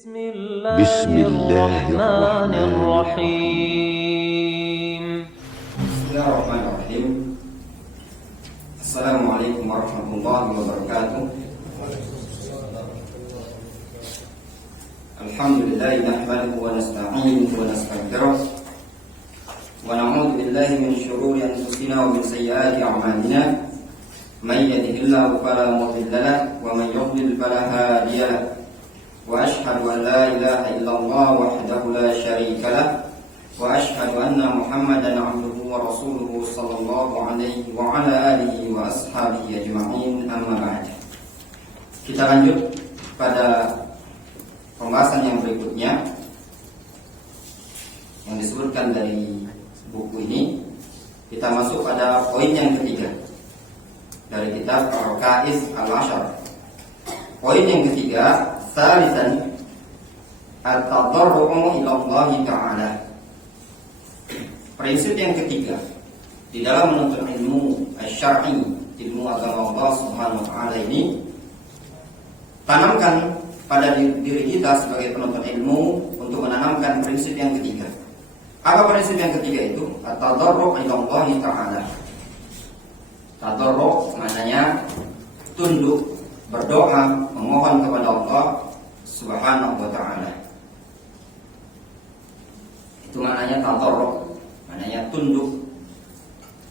بسم الله الرحمن الرحيم. Bismillahirrahmanirrahim. Assalamualaikum warahmatullahi wabarakatuh. Alhamdulillah nahmaduhu wa nasta'inuhu wa nastaghfiruh wa na'udzu billahi min shururi anfusina wa min sayyiati a'malina. Man yahdihillahu fala mudilla lahu wa man yudlil fala hadiya lahu. Wa ashhadu an la ilaha illallah wahdahu la syarika lahu wa ashhadu anna Muhammadan 'abduhu wa rasuluhu sallallahu alaihi wa ala alihi wa ashabihi ajma'in, amma ba'd. Kita lanjut pada pembahasan yang berikutnya yang disebutkan dari buku ini. Kita masuk pada poin yang ketiga dari kitab Ar-Rakaiz Al-Ashar. Poin yang ketiga, salisan at-tadarru'u ila Allah Ta'ala. Prinsip yang ketiga di dalam menuntut ilmu syar'i, ilmu agama Allah Subhanahu wa taala ini, tanamkan pada diri kita sebagai penuntut ilmu untuk menanamkan prinsip yang ketiga. Apa prinsip yang ketiga itu? At-tadarru' ila Allah Ta'ala. Tadarru' maknanya tunduk, berdoa, memohon kepada Allah Subhanahu wa taala. Itu maknanya tadarru', maknanya tunduk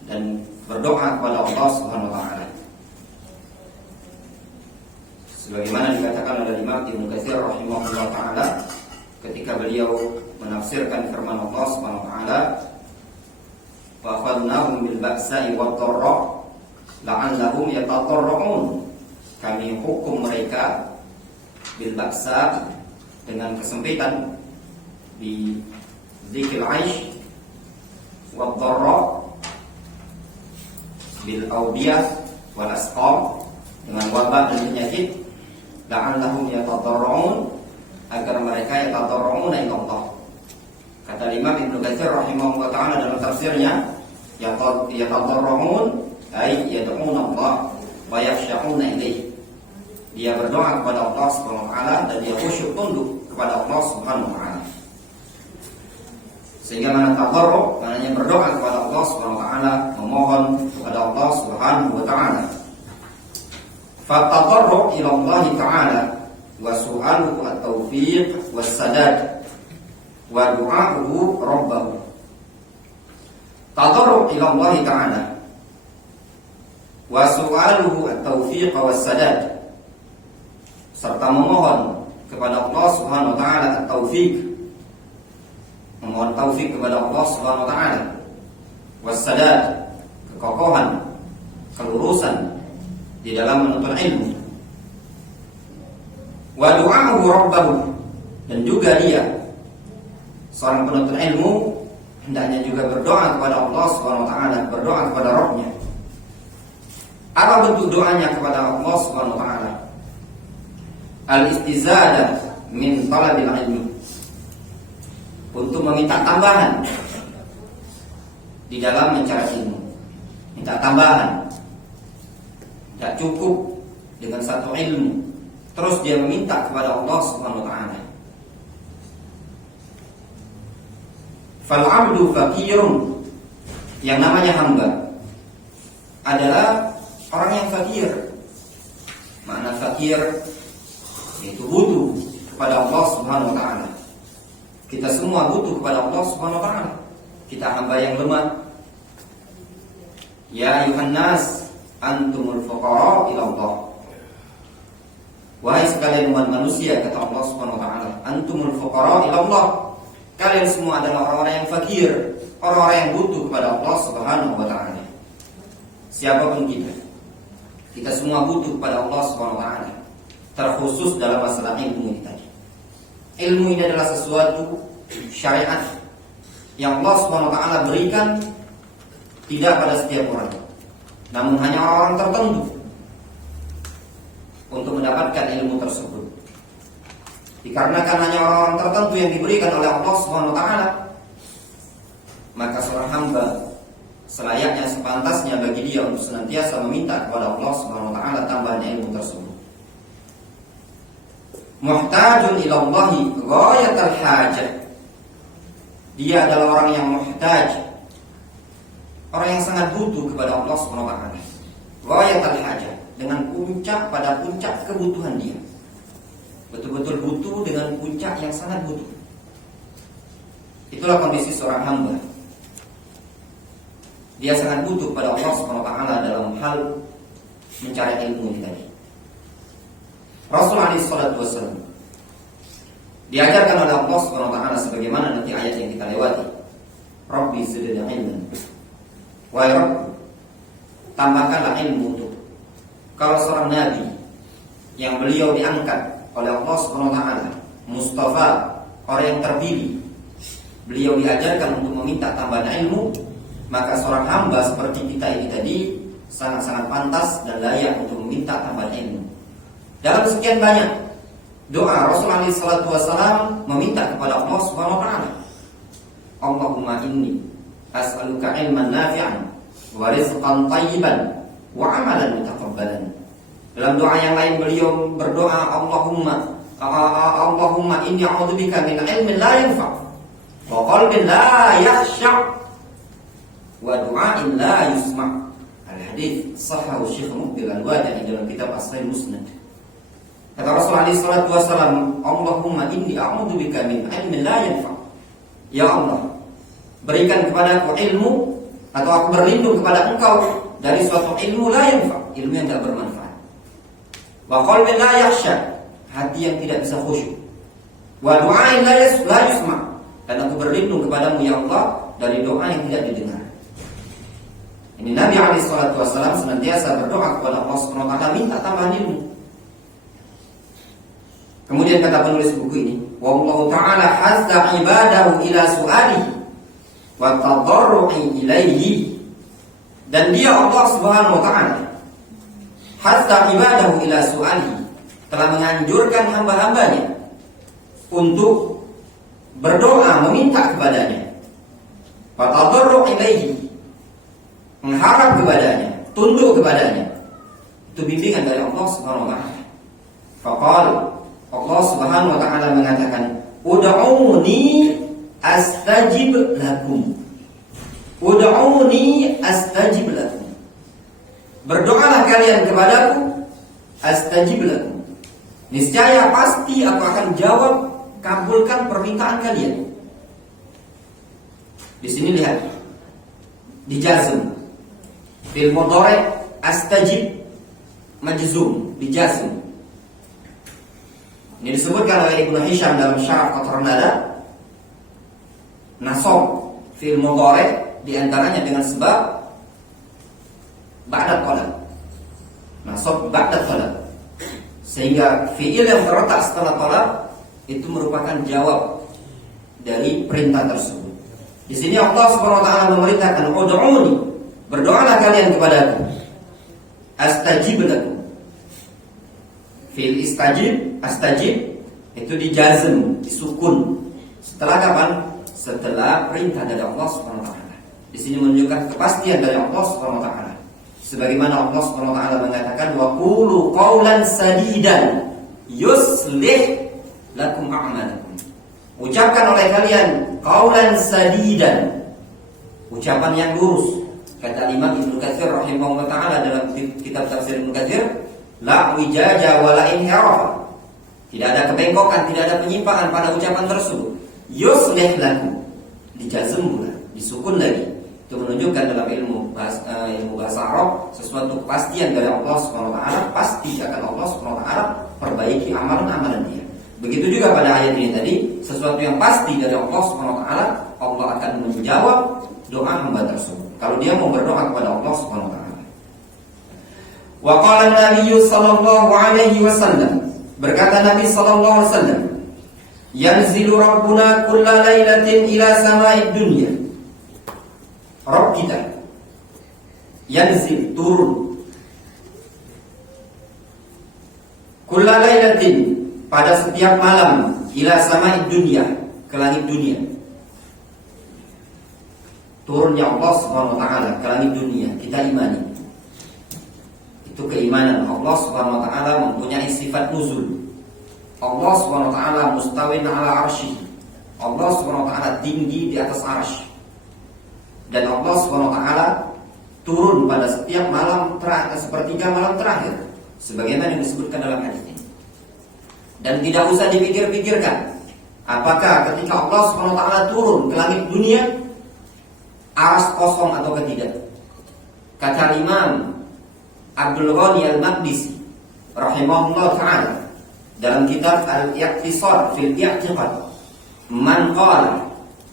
dan berdoa kepada Allah Subhanahu wa taala. Sebagaimana dikatakan oleh Imam Ibnu Katsir rahimahullah taala ketika beliau menafsirkan firman Allah Subhanahu wa taala, "Wa akhadnahum bil ba'sa'i wad dharra la'allahum yatadarrun." Kami hukum mereka bil ba'sa, dengan kesempitan di dzikil aish, wad dharra bil audiyah wal asqam, dengan wabah dan penyakit, la'allahum yatadarrun, agar mereka yatadarrun ila Allah. Kata Imam Ibnu Katsir rahimahullah taala dalam tafsirnya, yatadarrun ay yad'un Allah wa yakhsha'una ilaihi. Dia berdoa kepada Allah Subhanahu wa taala dan dia khusyuk tunduk kepada Allah Subhanahu wa taala. Sehingga mana tadarru' maknanya berdoa kepada Allah Subhanahu wa taala, memohon kepada Allah Subhanahu wa taala. Fa-tadarru' ila Allah taala wa su'aluhu at-taufiq was-sadad wa du'a'uhu rabbahu. Tadarru' ila Allah taala wa su'aluhu at-taufiq was-sadad, serta memohon kepada Allah Subhanahu wa taala at-taufiq, memohon taufik kepada Allah Subhanahu wa taala, was-sadad, kekokohan, kelurusan di dalam menuntut ilmu, wa du'a'uhu rabbahu, dan juga dia seorang penuntut ilmu hendaknya juga berdoa kepada Allah Subhanahu wa taala, berdoa kepada Rabb-nya. Apa bentuk doanya kepada Allah Subhanahu wa taala? Al-istizadah min talabil ilmi, untuk meminta tambahan di dalam mencari ilmu. Minta tambahan, tidak cukup dengan satu ilmu, terus dia meminta kepada Allah Subhanahu wa taala. Fal 'abdu faqirun, yang namanya hamba adalah orang yang fakir. Makna fakir yaitu butuh kepada Allah Subhanahu wa taala. Kita semua butuh kepada Allah Subhanahu wa taala. Kita hamba yang lemah. Ya ayuhan nas antumul fuqara ila Allah. Wahai sekalian umat manusia, kata Allah Subhanahu wa taala, antumul fuqara ila Allah. Kalian semua adalah orang-orang yang fakir, orang-orang yang butuh kepada Allah Subhanahu wa taala. Siapapun kita, kita semua butuh kepada Allah Subhanahu wa taala. Terkhusus dalam masalah ilmu ini tadi. Ilmu ini adalah sesuatu syariat yang Allah Subhanahu wa taala berikan tidak pada setiap orang, namun hanya orang tertentu untuk mendapatkan ilmu tersebut. Dikarenakan hanya orang tertentu yang diberikan oleh Allah Subhanahu wa taala, maka seorang hamba selayaknya, sepantasnya bagi dia untuk senantiasa meminta kepada Allah Subhanahu wa taala tambahan ilmu tersebut. muhtajun ila Allahi ghayatal hajah. Dia adalah orang yang muhtaj, orang yang sangat butuh kepada Allah Subhanahu wa taala. Ghayatal hajah, dengan puncak pada puncak kebutuhan dia. Betul-betul butuh dengan puncak yang sangat butuh. Itulah kondisi seorang hamba. Dia sangat butuh pada Allah Subhanahu wa taala dalam hal mencari ilmu ini tadi. Rasul alaihi salatu wasallam diajarkan oleh Allah Subhanahu wa taala sebagaimana nanti ayat yang kita lewati. Rabbi zidni ilman. Wahai Rabb, tambahkanlah ilmu untuk. Kalau seorang nabi yang beliau diangkat oleh Allah Subhanahu wa taala, Mustafa, orang yang terpilih, beliau diajarkan untuk meminta tambahan ilmu, maka seorang hamba seperti kita ini tadi sangat-sangat pantas dan layak untuk meminta tambahan ilmu. Dalam sekian banyak doa Rasulullah SAW meminta kepada Allah Subhanahu wa taala, Allahumma inni as'aluka ilman nafi'an wa rizqan thayyiban wa amalan mutaqabbalan. Dalam doa yang lain beliau berdoa, Allahumma inni a'udzubika min ilmin la yanfa' wa qalbin la yakhsha' wa du'ain la yusma'. Al-hadits sahahu Syekh Muqbil Al-Wadi'i dalam kitab As-Sahih Musnad. Kata Rasulullah SAW, Allahumma inni a'udzubika min ilmin la yanfa'. Ya Allah, berikan kepadaku ilmu, atau aku berlindung kepada Engkau dari suatu ilmu la yanfa', ilmu yang tidak bermanfaat. Wa qalbin la yakhsha, hati yang tidak bisa khusyuk. Wa du'ain la yusma', dan aku berlindung kepadamu ya Allah dari doa yang tidak didengar. Ini Nabi SAW senantiasa berdoa kepada Allah Subhanahu wa taala minta tambahan ilmu. Kemudian kata penulis buku ini, wallahu ta'ala hazza ibadahu ila su'alihi wa tadarru'i ilaihi. Dan dia Allah Subhanahu wa ta'ala hazza ibadahu ila su'alihi, telah menganjurkan hamba-hambanya untuk berdoa meminta kepadanya. Wa tadarru'i ilaihi, mengharap kepadanya, tunduk kepadanya. Itu bimbingan dari Allah Subhanahu wa ta'ala. Faqala, Allah Subhanahu wa taala mengatakan, ud'uni astajib lakum. Ud'uni astajib lakum. Berdoalah kalian kepadaku, astajib lakum. Niscaya pasti aku akan jawab, kabulkan permintaan kalian. Di sini lihat, dijazm. Fil mudhari' astajib majzum, dijazm. Ini disebutkan oleh Ibnu Hisham dalam Syarah Qatrun Nada. Nasab fil mudhari' di antaranya dengan sebab ba'da talab. Nasab ba'da talab. Sehingga fi'il yang terletak setelah talab itu merupakan jawab dari perintah tersebut. Di sini Allah Subhanahu wa taala memerintahkan, ud'uni, berdoalah kalian kepadaku, astajib lakum. Fil istajib, astajib itu dijazm, disukun. Setelah kapan? Setelah perintah dari Allah Subhanahu wa taala. Di sini menunjukkan kepastian dari Allah Subhanahu wa taala. Sebagaimana Allah Subhanahu wa taala mengatakan, wa qulu qawlan sadidan yuslih lakum a'malakum. Ucapkan oleh kalian qawlan sadidan, ucapan yang lurus. Kata Imam Ibnu Katsir rahimahullah taala dalam kitab tafsir Ibnu Katsir, la wijaja wala inhirafa. Tidak ada kebengkokan, tidak ada penyimpangan pada ucapan tersebut. Yuslih lakum, dijazm pula, disukun lagi. Itu menunjukkan dalam ilmu bahasa Arab sesuatu kepastian dari Allah Subhanahu wa taala, pasti akan Allah Subhanahu wa taala perbaiki amalan-amalan dia. Begitu juga pada ayat ini tadi, sesuatu yang pasti dari Allah Subhanahu wa taala, Allah akan menjawab doa hamba tersebut. Kalau dia mau berdoa kepada Allah Subhanahu wa taala. Wa qala Nabi sallallahu alaihi wasallam, berkata Nabi sallallahu alaihi wasallam, yanzilu rabbuna kulla lailatin ila sama'id dunya. Rabb kita yanzil, turun, kulla lailatin, pada setiap malam, ila sama'id dunya, ke langit dunia. Turunnya Allah Subhanahu wa taala ke langit dunia, kita imani. Itu keimanan Allah Subhanahu wa taala mempunyai sifat nuzul. Allah Subhanahu wa taala mustawin ala arsy. Allah Subhanahu wa taala tinggi di atas arsy. Dan Allah Subhanahu wa taala turun pada setiap malam terakhir, sepertiga malam terakhir, sebagaimana yang disebutkan dalam hadis ini. Dan tidak usah dipikir-pikirkan apakah ketika Allah Subhanahu wa taala turun ke langit dunia arsy kosong atau tidak. Kata Imam Abdul Ghani Al-Maqdisi rahimahullah taala dalam kitab Al-Iqtisad fil I'tiqad, man qala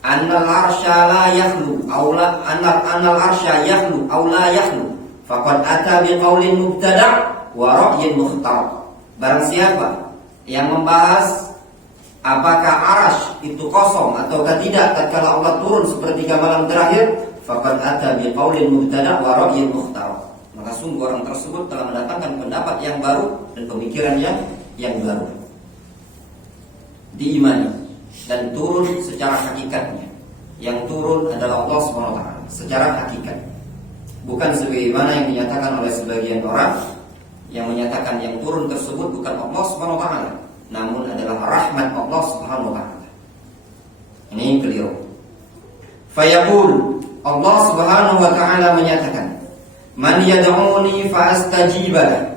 anna al-arsya la yakhlu aw la anna al-arsya yakhlu aw la yakhlu faqad ata bi qaulin mubtada' wa ra'yin mukhtar. Barang siapa yang membahas apakah arsy itu kosong atau tidak tatkala Allah turun sepertiga malam terakhir, faqad ata bi qaulin mubtada' wa ra'yin mukhtar. Maka sungguh orang tersebut telah mendatangkan pendapat yang baru dan pemikiran yang baru. Diimani dan turun secara hakikatnya. Yang turun adalah Allah SWT secara hakikat, bukan sebagaimana yang dinyatakan oleh sebagian orang yang menyatakan yang turun tersebut bukan Allah SWT, namun adalah rahmat Allah SWT. Ini keliru. Fayaqul, Allah Subhanahu wa taala menyatakan, man yad'uni fa astajibalah.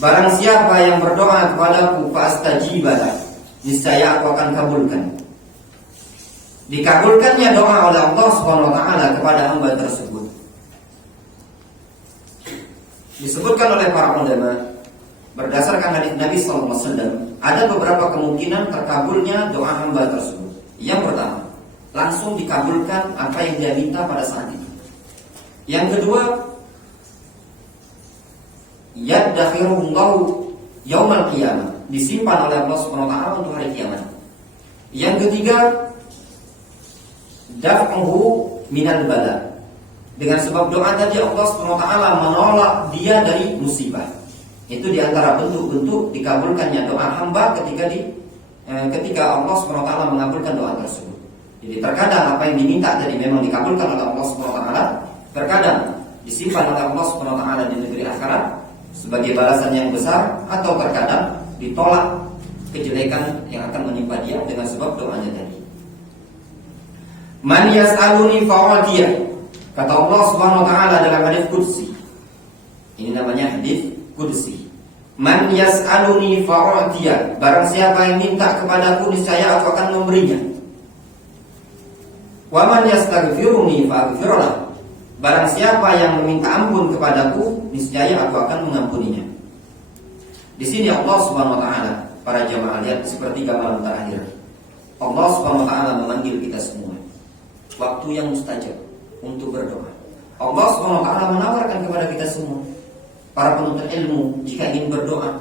Barang siapa yang berdoa kepadaku fa astajibalah, niscaya aku akan kabulkan. Dikabulkannya doa oleh Allah Subhanahu wa taala kepada hamba tersebut. Disebutkan oleh para ulama berdasarkan hadis Nabi sallallahu alaihi wasallam, ada beberapa kemungkinan terkabulnya doa hamba tersebut. Yang pertama, langsung dikabulkan apa yang dia minta pada saat itu. Yang kedua, yadkhirullahu yaumal qiyamah, disimpan oleh Allah Subhanahu wa taala untuk hari kiamat. Yang ketiga, daf'uhu minal bala, dengan sebab doa tadi Allah Subhanahu wa taala menolak dia dari musibah. Itu diantara bentuk-bentuk dikabulkannya doa hamba ketika Allah Subhanahu wa taala mengabulkan doa tersebut. Jadi terkadang apa yang diminta tadi memang dikabulkan oleh Allah Subhanahu wa taala, terkadang disimpan oleh Allah Subhanahu wa taala di negeri akhirat sebagai balasan yang besar, atau terkadang ditolak kejelekan yang akan menimpa dia dengan sebab doanya tadi. Man yas'aluni fa'atiyah, kata Allah Subhanahu wa taala dalam hadis qudsi. Ini namanya hadis qudsi. Man yas'aluni fa'atiyah, barang siapa yang minta kepadaku niscaya aku akan memberinya. Wa man yastaghfiruni fa'aghfirlah, barang siapa yang meminta ampun kepadaku niscaya aku akan mengampuninya. Di sini Allah Subhanahu wa taala, para jamaah lihat sepertiga malam terakhir, Allah Subhanahu wa taala memanggil kita semua. Waktu yang mustajab untuk berdoa. Allah Subhanahu wa taala menawarkan kepada kita semua, para penuntut ilmu, jika ingin berdoa,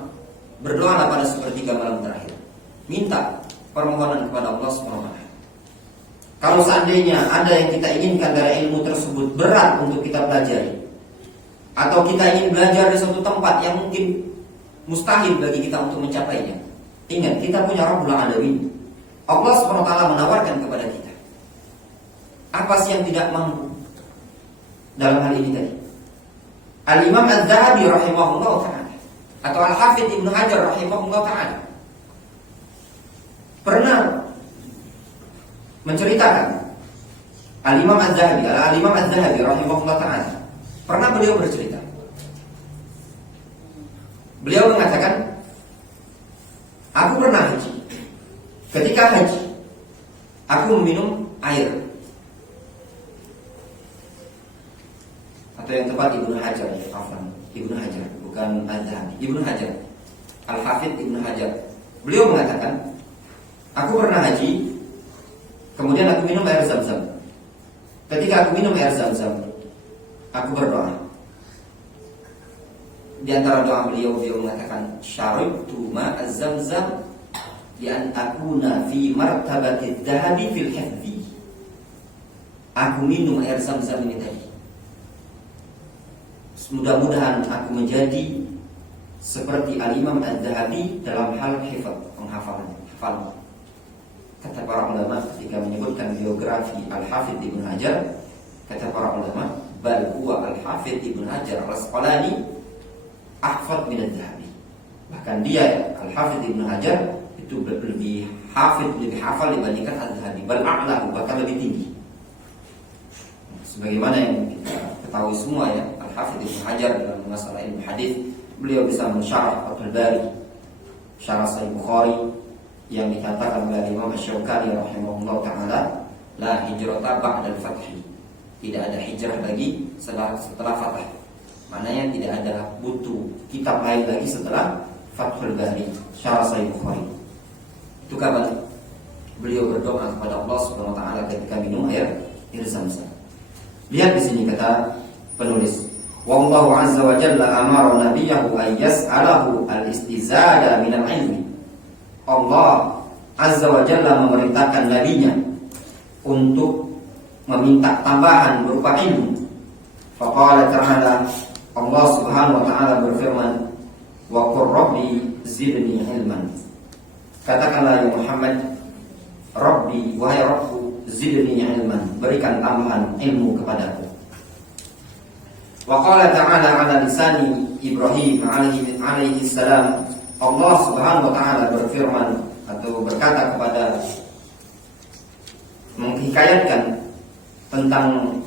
berdoalah pada sepertiga malam terakhir. Minta permohonan kepada Allah Subhanahu wa taala. Kalau seandainya ada yang kita inginkan dari ilmu tersebut berat untuk kita pelajari, atau kita ingin belajar di suatu tempat yang mungkin mustahil bagi kita untuk mencapainya, ingat kita punya Rabbul Alamin. Allah Subhanahu wa taala menawarkan kepada kita. Apa sih yang tidak mampu dalam hal ini tadi? Al-Imam Az-Zahabi rahimahullah ta'ala atau Al-Hafidh Ibnu Hajar rahimahullah ta'ala pernah menceritakan, Al-Imam Az-Zahabi rahimahullah ta'ala pernah beliau bercerita. Beliau mengatakan, aku pernah haji. Ketika haji, aku meminum air. Atau yang tepat Ibnu Hajar, Ibnu Hajar, bukan Az-Zahabi, Ibnu Hajar, Al-Hafidh Ibnu Hajar. Beliau mengatakan, aku pernah haji, kemudian aku minum air Zam-Zam. Ketika aku minum air Zam-Zam, aku berdoa. Di antara doa beliau mengatakan, syaribtu ma'a Zam-Zam li an akuna fi martabatid dhahabi fil hifdhi. Aku minum air Zam-Zam ini tadi, mudah-mudahan aku menjadi seperti Al-Imam Az-Zahabi dalam hal hifdz, penghafalan. Kata para ulama ketika menyebutkan biografi Al-Hafidh Ibnu Hajar, kata para ulama, bal huwa Al-Hafidh Ibnu Hajar Al-Asqalani ahfadz min Az-Zahabi. Bahkan dia Al-Hafidz Ibnu Hajar itu lebih hafal dibandingkan Al-Dhahabi, bahkan lebih tinggi. Sebagaimana yang kita ketahui semua ya, Al-Hafidz Ibnu Hajar dalam masalah ilmu hadis, beliau bisa mensyarah Fathul Bari, syarah Sahih Bukhari, yang dikatakan oleh Imam Asy-Syaukani rahimahullah taala, la hijrata ba'dal fathi. Tidak ada hijrah lagi setelah fathah. Maknanya tidak ada butuh kitab lain lagi setelah Fathul Bari, syarah Sahih Bukhari. Itu kapan beliau berdoa kepada Allah Subhanahu wa taala ketika minum air Zamzam. Lihat di sini kata penulis, wallahu azza wa jalla amara nabiyahu an yas'alahu al-istizada min al-ilmi. Allah azza wa jalla memerintahkan nabinya untuk meminta tambahan berupa ilmu. Faqala ta'ala, Allah Subhanahu wa taala berfirman, wa qur rabbi zidni ilman. Katakanlah ya Muhammad, Rabbi, wahai Rabbku, zidni ilman, berikan tambahan ilmu kepadaku. Wa qala ta'ala ala lisani Ibrahim alaihi salam, Allah Subhanahu wa taala berfirman atau berkata kepada, menghikayatkan tentang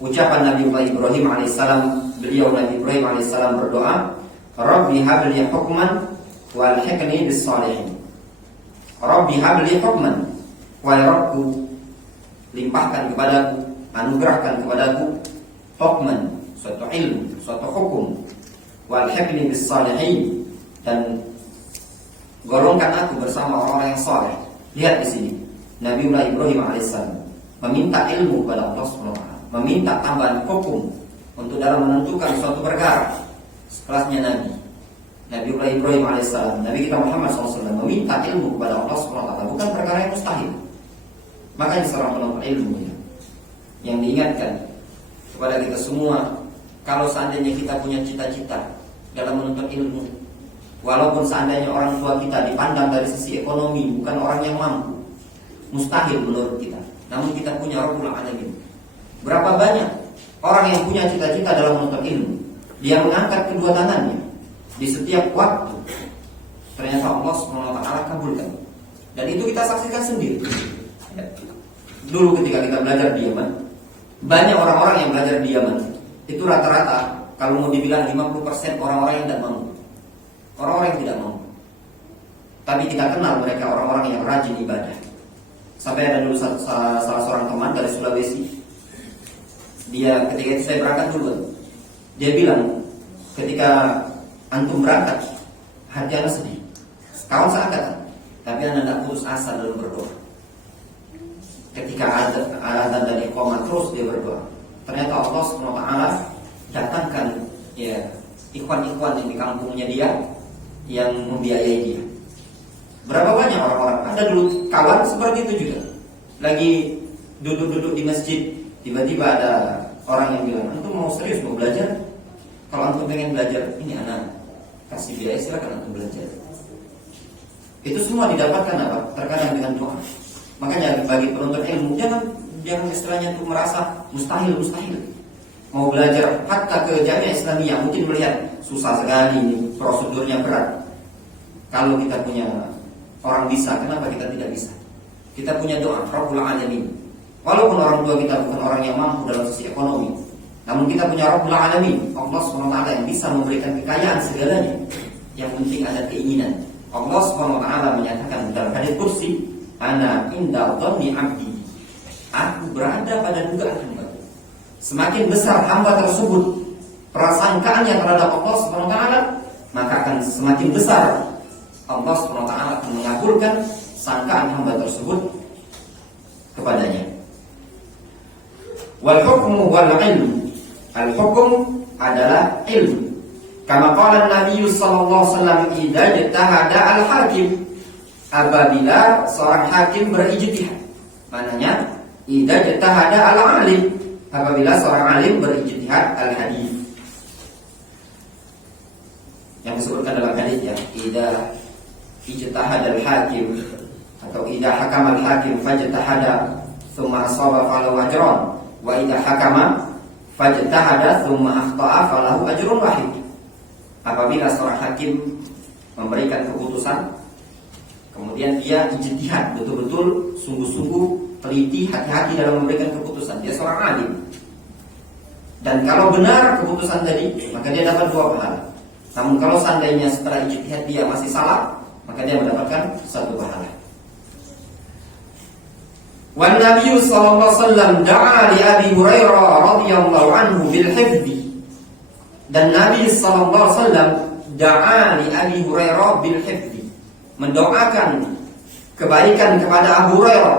ucapan Nabi Ibrahim alaihissalam. Beliau Nabi Ibrahim alaihissalam berdoa, Rabbi habli hukman walhiqni bis salihin. Rabbi habli hukman, wahai Rabbku, limpahkan kepadaku, anugerahkan kepadaku hukman, suatu ilmu, suatu hukum, walhiqni bis salihin, dan golongkan aku bersama orang-orang yang saleh. Lihat di sini, Nabiullah Ibrahim alaihissalam meminta ilmu kepada Allah SWT, meminta tambahan hukum untuk dalam menentukan suatu perkara. Sekelasnya Nabiullah Ibrahim alaihissalam, Nabi kita Muhammad SAW meminta ilmu kepada Allah SWT, bukan perkara yang mustahil. Makanya seorang penuntut ilmu yang diingatkan kepada kita semua, kalau seandainya kita punya cita-cita dalam menuntut ilmu, walaupun seandainya orang tua kita dipandang dari sisi ekonomi bukan orang yang mampu, mustahil menurut kita, namun kita punya Rabbul Alamin. Berapa banyak orang yang punya cita-cita dalam menuntut ilmu, dia mengangkat kedua tangannya di setiap waktu, ternyata Allah SWT kabulkan. Dan itu kita saksikan sendiri. Dulu ketika kita belajar di Yaman, banyak orang-orang yang belajar di Yaman, itu rata-rata kalau mau dibilang 50% orang-orang yang tidak mampu, orang-orang yang tidak mampu. Tapi kita kenal mereka orang-orang yang rajin ibadah. Sampai ada dulu salah seorang teman dari Sulawesi, dia ketika itu saya berangkat dulu, dia bilang, ketika antum berangkat, hati anda sedih, kawan seangkatan, tapi anda tidak putus asa dalam berdoa. Ketika ada dari iqamah terus dia berdoa. Ternyata Allah SWT datangkan ya ikhwan-ikhwan yang di kampungnya dia yang membiayai dia. Berapa banyak orang-orang, ada dulu kawan seperti itu juga, lagi duduk-duduk di masjid, tiba-tiba ada orang yang bilang, antum mau serius mau belajar? Kalau antum pengen belajar, ini anak kasih biaya, silakan antum belajar. Itu semua didapatkan apa? Terkadang dengan doa. Makanya bagi penuntut ilmu, jangan istilahnya itu merasa mustahil. Mau belajar hatta ke Jamiah Islamiyah, mungkin melihat susah sekali ini, prosedurnya berat. Kalau kita punya orang bisa, kenapa kita tidak bisa? Kita punya doa Rabbul Alamin. Walaupun orang tua kita bukan orang yang mampu dalam sisi ekonomi, namun kita punya Rabbul Alamin, Allah SWT yang bisa memberikan kekayaan segalanya. Yang penting ada keinginan. Allah SWT menyatakan dalam hadits qudsi, ana inda dhanni abdi, aku berada pada dugaan hamba. Semakin besar hamba tersebut prasangkaannya terhadap Allah SWT, maka akan semakin besar Allah SWT akan mengabulkan sangkaan hamba tersebut kepadanya. Wal hukmu wal ilm, al hukum adalah ilmu. Kama qala Nabi sallallahu alaihi wasallam, idza ijtahada al hakim, apabila seorang hakim berijtihad. Maknanya idza ijtahada al alim, apabila seorang alim berijtihad al hadis. Yang disebutkan dalam hadis ya, idza ijtahada al hakim atau idza hakama al hakim fajtahada thumma asaba falahu ajran, wa idza hakama fajtahada thumma akhta'a falahu ajrun wahid. Apabila seorang hakim memberikan keputusan, kemudian dia ijtihad, betul-betul sungguh-sungguh teliti, hati-hati dalam memberikan keputusan. Dia seorang alim. Dan kalau benar keputusan tadi, maka dia dapat 2 pahala. Namun kalau seandainya setelah ijtihad dia masih salah, maka dia mendapatkan 1 pahala. Wan Nabi sallallahu alaihi wasallam da'a li Abi Hurairah radhiyallahu anhu bil hifdzi. Dan Nabi sallallahu alaihi wasallam da'a li Abi Hurairah bil hifdzi, mendoakan kebaikan kepada Abu Hurairah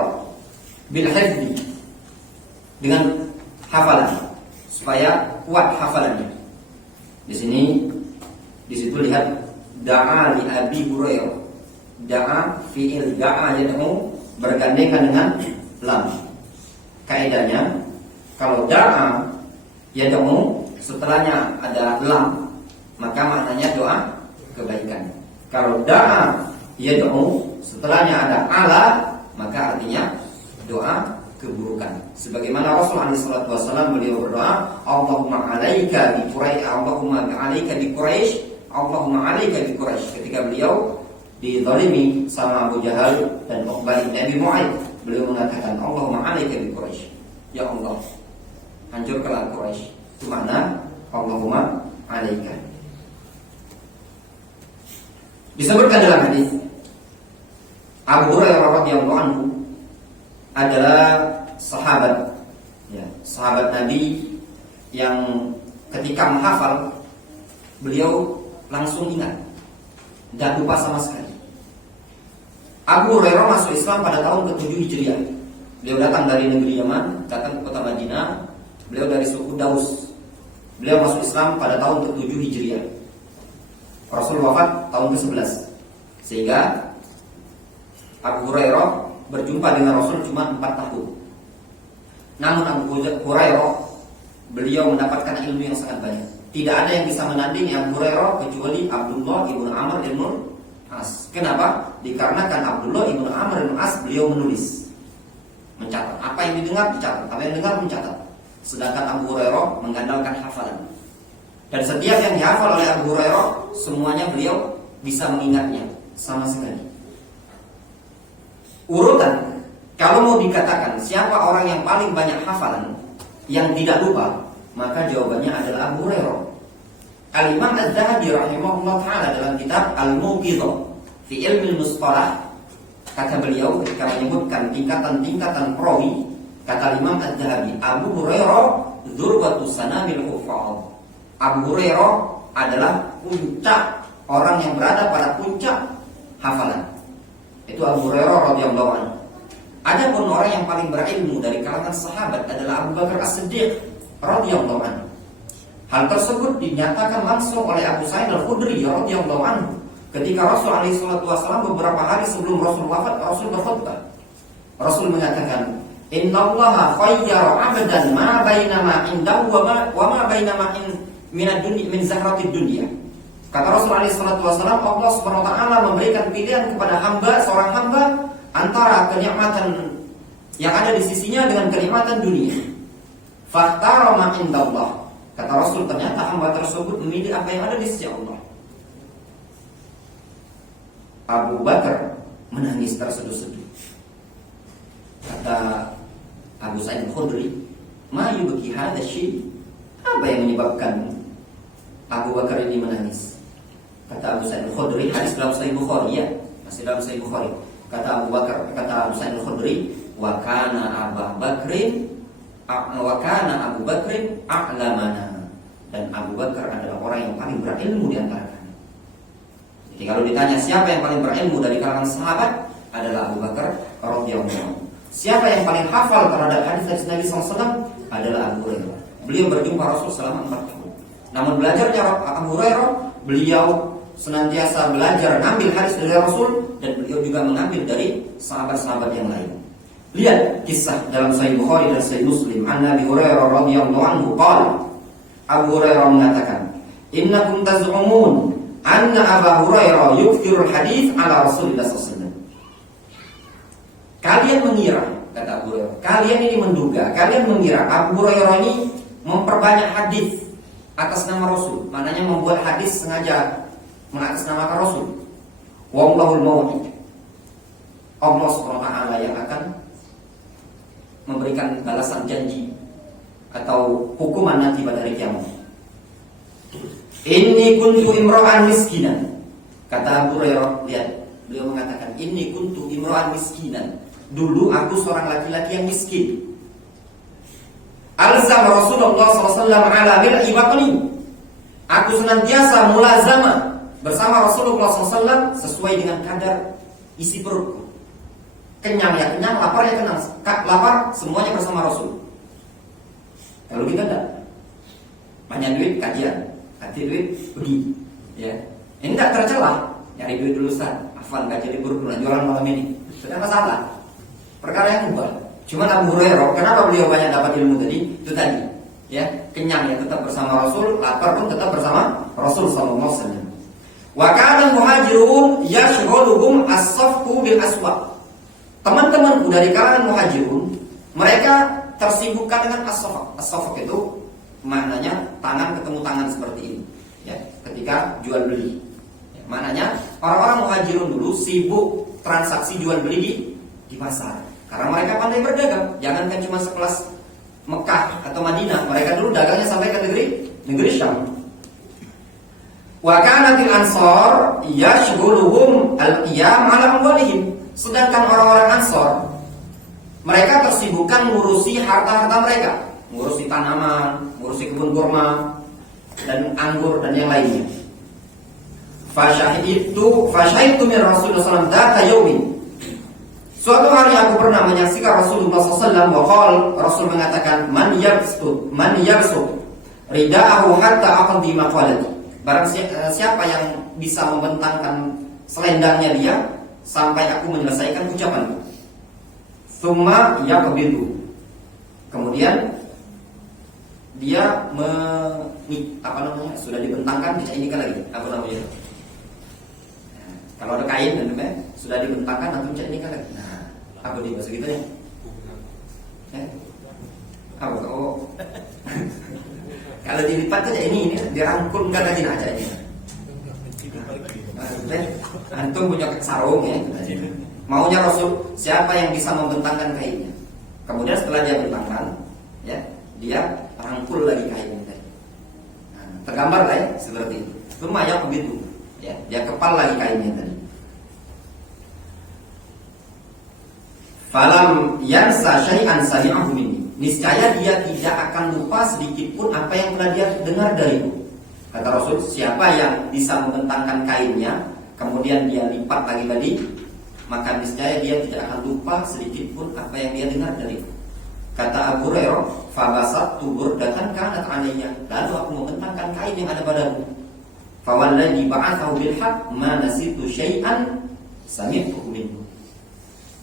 bil hifdzi, dengan hafalan, supaya kuat hafalannya. Di situ lihat da'a li Abi Hurairah. Da'a fi'il da'a yad'u bergandengan dengan lam. Kaidahnya kalau da'a yad'u setelahnya ada lam, maka maknanya doa kebaikan. Kalau da'a yad'u setelahnya ada ala, maka artinya doa keburukan. Sebagaimana Rasulullah SAW beliau berdoa, Allahumma alaika bi Quraisy, Allahumma alaika bi Quraisy, Allahumma alaika bi Quraisy. Ketika beliau dizalimi sama Abu Jahal dan Uqbah bin Abi Mu'ayyid, beliau mengatakan Allahumma alaika bi Quraisy. Ya Allah, hancurkanlah Quraisy. Itu makna Allahumma alaika. Disebutkan dalam hadis, Abu Hurairah radhiyallahu anhu adalah sahabat, sahabat Nabi yang ketika menghafal beliau langsung ingat, tidak lupa sama sekali. Abu Hurairah masuk Islam pada tahun ke-7 Hijriah. Beliau datang dari negeri Yaman, datang ke kota Madinah. Beliau dari suku Daus. Beliau masuk Islam pada tahun ke-7 Hijriah. Rasul wafat tahun ke-11. Sehingga Abu Hurairah berjumpa dengan Rasul cuma 4 tahun. Namun Abu Hurairah, beliau mendapatkan ilmu yang sangat banyak. Tidak ada yang bisa menandingi Abu Hurairah kecuali Abdullah ibn Amr ibn As. Kenapa? Dikarenakan Abdullah ibn Amr ibn As beliau menulis, mencatat. Apa yang didengar dicatat, apa yang dengar mencatat. Sedangkan Abu Hurairah mengandalkan hafalan. Dan setiap yang dihafal oleh Abu Hurairah, semuanya beliau bisa mengingatnya sama sekali. Urutan, kalau mau dikatakan siapa orang yang paling banyak hafalan yang tidak lupa, maka jawabannya adalah Abu Hurairah. Al-Imam Az-Zahabi rahimahullah ta'ala dalam kitab Al-Muqidhah fi ilmi al-mustalah, kata beliau ketika menyebutkan tingkatan-tingkatan perawi, kata Imam Az-Zahabi, Abu Hurairah dzurwatu sanamil huffaz. Abu Hurairah adalah puncak orang yang berada pada puncak hafalan. Itu Abu Hurairah radhiyallahu anhu. Adapun orang yang paling berilmu dari kalangan sahabat adalah Abu Bakar As-Siddiq radhiyallahu anhu. Hal tersebut dinyatakan langsung oleh Abu Sa'id Al-Khudri radhiyallahu anhu ketika Rasul alaihi wasallam beberapa hari sebelum Rasul wafat, Rasul berkhutbah. Rasul mengatakan, "Innallaha khayyara 'abdan ma baina ma indahu wa ma baina ma min zahratid dunya." Kata Rasul alaihi wasallam, Allah Subhanahu wa taala memberikan pilihan kepada hamba, seorang hamba, antara kenikmatan yang ada di sisinya dengan kenikmatan dunia. Fakhtara ma indallah. Kata Rasul, ternyata hamba tersebut memilih apa yang ada di sisi Allah. Abu Bakar menangis terseduh-seduh. Kata Abu Sa'id Al-Khudri, "Ma yubki hadha syai?" Apa yang menyebabkan Abu Bakar ini menangis? Kata Abu Sa'id Al-Khudri, hadis dalam Sahih Bukhari, ya, masih dalam Sahih Bukhari. Kata Abu Sa'id Al-Khudri, wa kana Abu Bakrin a'lamana. Dan Abu Bakar adalah orang yang paling berilmu di antara kami. Jadi kalau ditanya siapa yang paling berilmu dari kalangan sahabat, adalah Abu Bakar radhiyallahu anhu. Siapa yang paling hafal terhadap hadis dari Nabi SAW, adalah Abu Hurairah. Beliau berjumpa Rasul selama 4 tahun. Namun belajarnya Abu Hurairah, beliau senantiasa belajar mengambil hadis dari Rasul, dan beliau juga mengambil dari sahabat-sahabat yang lain. Lihat kisah dalam Sahih Bukhari dan Sahih Muslim. An Nabi Hurairah radhiyallahu anhu qala, Abu Hurairah mengatakan, "Innakum taz'umun anna Abu Hurairah yukthirul hadits ala Rasulillah sallallahu alaihi wasallam." Kalian mengira, kata Abu Hurairah, kalian ini menduga, kalian mengira Abu Hurairah ini memperbanyak hadis atas nama Rasul. Maknanya membuat hadis sengaja mengatasnamakan Rasul. Wallahul maw'id. Allah Subhanahu wa taala yang akan memberikan balasan janji atau hukuman nanti pada hari kiamat. Inni kuntu imra'an miskinan. Kata Abu Hurairah, lihat, beliau mengatakan, inni kuntu imra'an miskinan. Dulu aku seorang laki-laki yang miskin. Alzam Rasulullah SAW ala mil'i batni. Aku senantiasa mulazamah bersama Rasulullah SAW sesuai dengan kadar isi perutku. Kenyang ya kenyang, lapar ya kenyang. Lapar semuanya bersama Rasul. Kalau kita enggak, banyak duit kajian, hati duit pergi, ya. Ini enggak tercelah, nyari duit dulu Ustaz. Afwan kajian libur dulu, jualan malam ini. Sudah masalah. Perkara yang mubah. Cuma Abu Hurairah, kenapa beliau banyak dapat ilmu tadi? Itu tadi, ya, kenyang ya tetap bersama Rasul, lapar pun tetap bersama Rasul sallallahu alaihi wasallam. Wa kana muhajirun yashghaluhum as-safqu bil aswaq. Teman-temanku dari kalangan muhajirun, mereka tersibukkan dengan as-safaq. As-safaq itu maknanya tangan ketemu tangan seperti ini, ya, ketika jual beli. Ya, maknanya orang-orang muhajirun dulu sibuk transaksi jual beli di pasar. Karena mereka pandai berdagang, jangankan cuma sekelas Mekah atau Madinah, mereka dulu dagangnya sampai ke negeri Syam. Wa kanatil ansar yashghuluhum al-qiyam 'ala amwalihim. Sedangkan orang-orang Ansor, mereka tersibukkan ngurusi harta-harta mereka, ngurusi tanaman, ngurusi kebun kurma dan anggur dan yang lainnya. Fasyahidtu min Rasulullah SAW dzata yaumin. Suatu hari aku pernah menyaksikan Rasulullah SAW waqal, Rasul mengatakan man yabsut rida'ahu hatta aqdi maqalati. Barang siapa yang bisa membentangkan selendangnya dia sampai aku menyelesaikan ucapanku. Tsumma yaqbidu. Kemudian dia sudah dibentangkan, tidak ini kan lagi apa namanya? Kalau ada kain dan sudah dibentangkan atau cek ini kan lagi. Nah, apa di bahasa kita ya? Apa? Oh. Kalau dilipat aja ini dirangkum kan lagi aja ini. Antum punya sarung ya. Maunya Rasul, siapa yang bisa membentangkan kainnya? Kemudian setelah dia bentangkan, ya, dia rangkul lagi kainnya tadi. Nah, tergambar lah ya seperti itu. Lumayan begitu. Ya, dia kepal lagi kainnya tadi. Falam yansa syai'an sami'ahu minni. Niscaya dia tidak akan lupa sedikit pun apa yang pernah dia dengar dariku. Kata Rasul, siapa yang bisa membentangkan kainnya, kemudian dia lipat lagi tadi, maka niscaya dia tidak akan lupa sedikit pun apa yang dia dengar dariku. Kata Abu Hurairah, fabasattu burdatan kanat alayya. Lalu aku membentangkan kain yang ada padaku. Fawalladzi ba'atsahu bil haqq ma nasitu syai'an sami'tuhu minhu.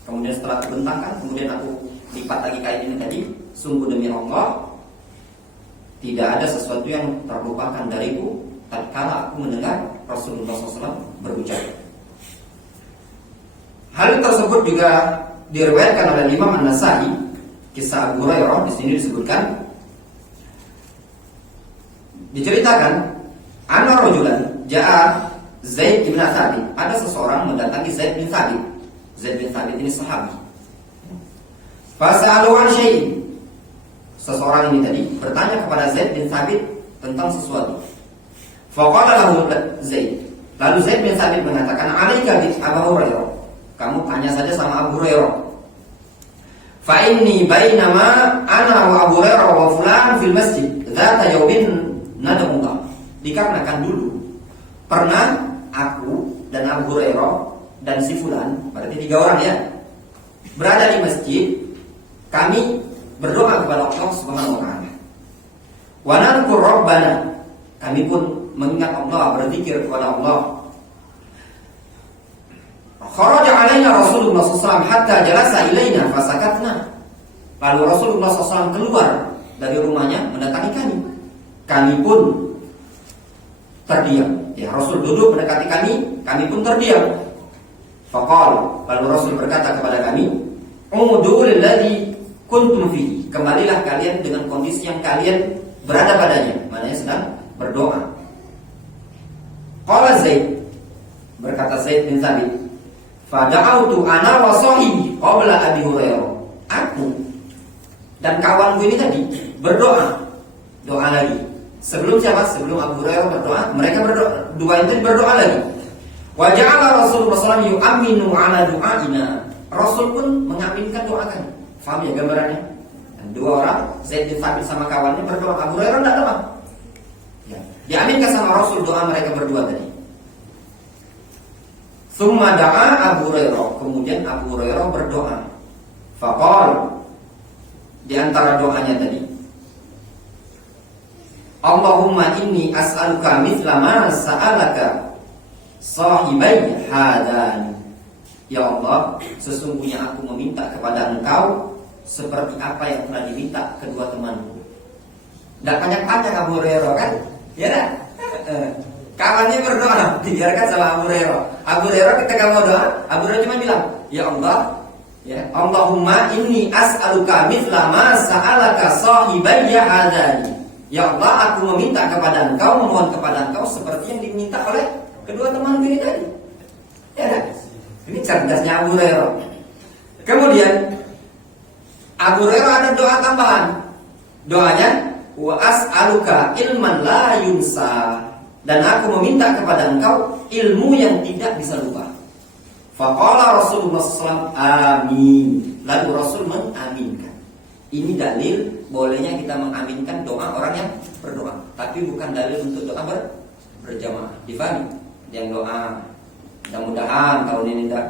Kemudian setelah dibentangkan, kemudian aku lipat lagi kain ini tadi. Sungguh demi Allah, tidak ada sesuatu yang terlupakan dariku tatkala aku mendengar Rasulullah SAW berucap. Hal tersebut juga diriwayatkan oleh Imam An-Nasa'i. Kisah Abu Hurairah di sini disebutkan, diceritakan, anna rajulan ja'a Zaid bin Thabit. Ada seseorang mendatangi Zaid bin Thabit. Zaid bin Thabit ini sahabat. Fas'alu an syai'in. Seseorang ini tadi bertanya kepada Zaid bin Thabit tentang sesuatu. Faqala lahu Zaid. Lalu Zaid bin Thabit mengatakan, "Alaika bi Abu Hurairah." Kamu tanya saja sama Abu Hurairah. Fa inni bainama ana wa Abu Hurairah wa fulan fil masjid dzata yawmin nadamullah. Dikarenakan dulu pernah aku dan Abu Hurairah dan si fulan, berarti 3 orang ya, berada di masjid, kami berdoa kepada Allah Subhanahu wa taala. Wa nadhkur rabbana. Kami pun mengingat Allah, berzikir kepada Allah. Kharaja alaina Rasulullah SAW hatta jalasa ilaina fasakatna. Lalu Rasulullah SAW keluar dari rumahnya mendatangi kami. Kami pun terdiam. Ya, Rasul duduk mendekati kami pun terdiam. Faqal, lalu Rasul berkata kepada kami, "Umudu lilladzi kuntum fihi." Kembalilah kalian dengan kondisi yang kalian berada padanya, maknanya sedang berdoa. Qala Zaid, Berkata Zaid bin Thabit, "Fada'autu ana wa sahibi qabla Abi Hurairah." Aku dan kawanku ini tadi berdoa. Doa lagi. Sebelum siapa? Sebelum Abu Hurairah berdoa, mereka berdoa. Dua itu berdoa lagi. Wa ja'ala Rasulullah sallallahu alaihi wasallam yu'minu 'ala du'aina. Rasul pun mengaminkan doa kami. Faham ya gambarannya? Dan dua orang, Zaid bin Thabit sama kawannya berdoa. Abu Hurairah tidak doa. Ya, diaminkan sama Rasul doa mereka berdua tadi. Tsumma da'a Abu Hurairah. Kemudian Abu Hurairah berdoa. Faqala, di antara doanya tadi, Allahumma inni as'aluka mithla ma sa'alaka sahibai hadani. Ya Allah, sesungguhnya aku meminta kepada Engkau seperti apa yang telah diminta kedua temanku. Tidak panjang-panjang Abu Hurairah kan? Ya dah. Kawannya berdoa, dibiarkan sama Abu Hurairah. Abu Hurairah ketika mau doa, Abu Hurairah cuma bilang, ya Allah, ya Allahumma inni as'aluka mithla ma sa'alaka sahibayya hadani. Ya Allah, aku meminta kepada Engkau, memohon kepada Engkau seperti yang diminta oleh kedua temanku ini tadi. Ya dah. Ini cerdasnya Abu Hurairah. Kemudian Abu Hurairah ada doa tambahan. Doanya, wa as'aluka ilman la yunsa. Dan aku meminta kepada Engkau ilmu yang tidak bisa lupa. Faqala Rasulullah SAW, amin. Lalu Rasul mengaminkan. Ini dalil bolehnya kita mengaminkan doa orang yang berdoa, tapi bukan dalil untuk doa berjamaah. Difahami? Yang doa mudah-mudahan tahun ini tidak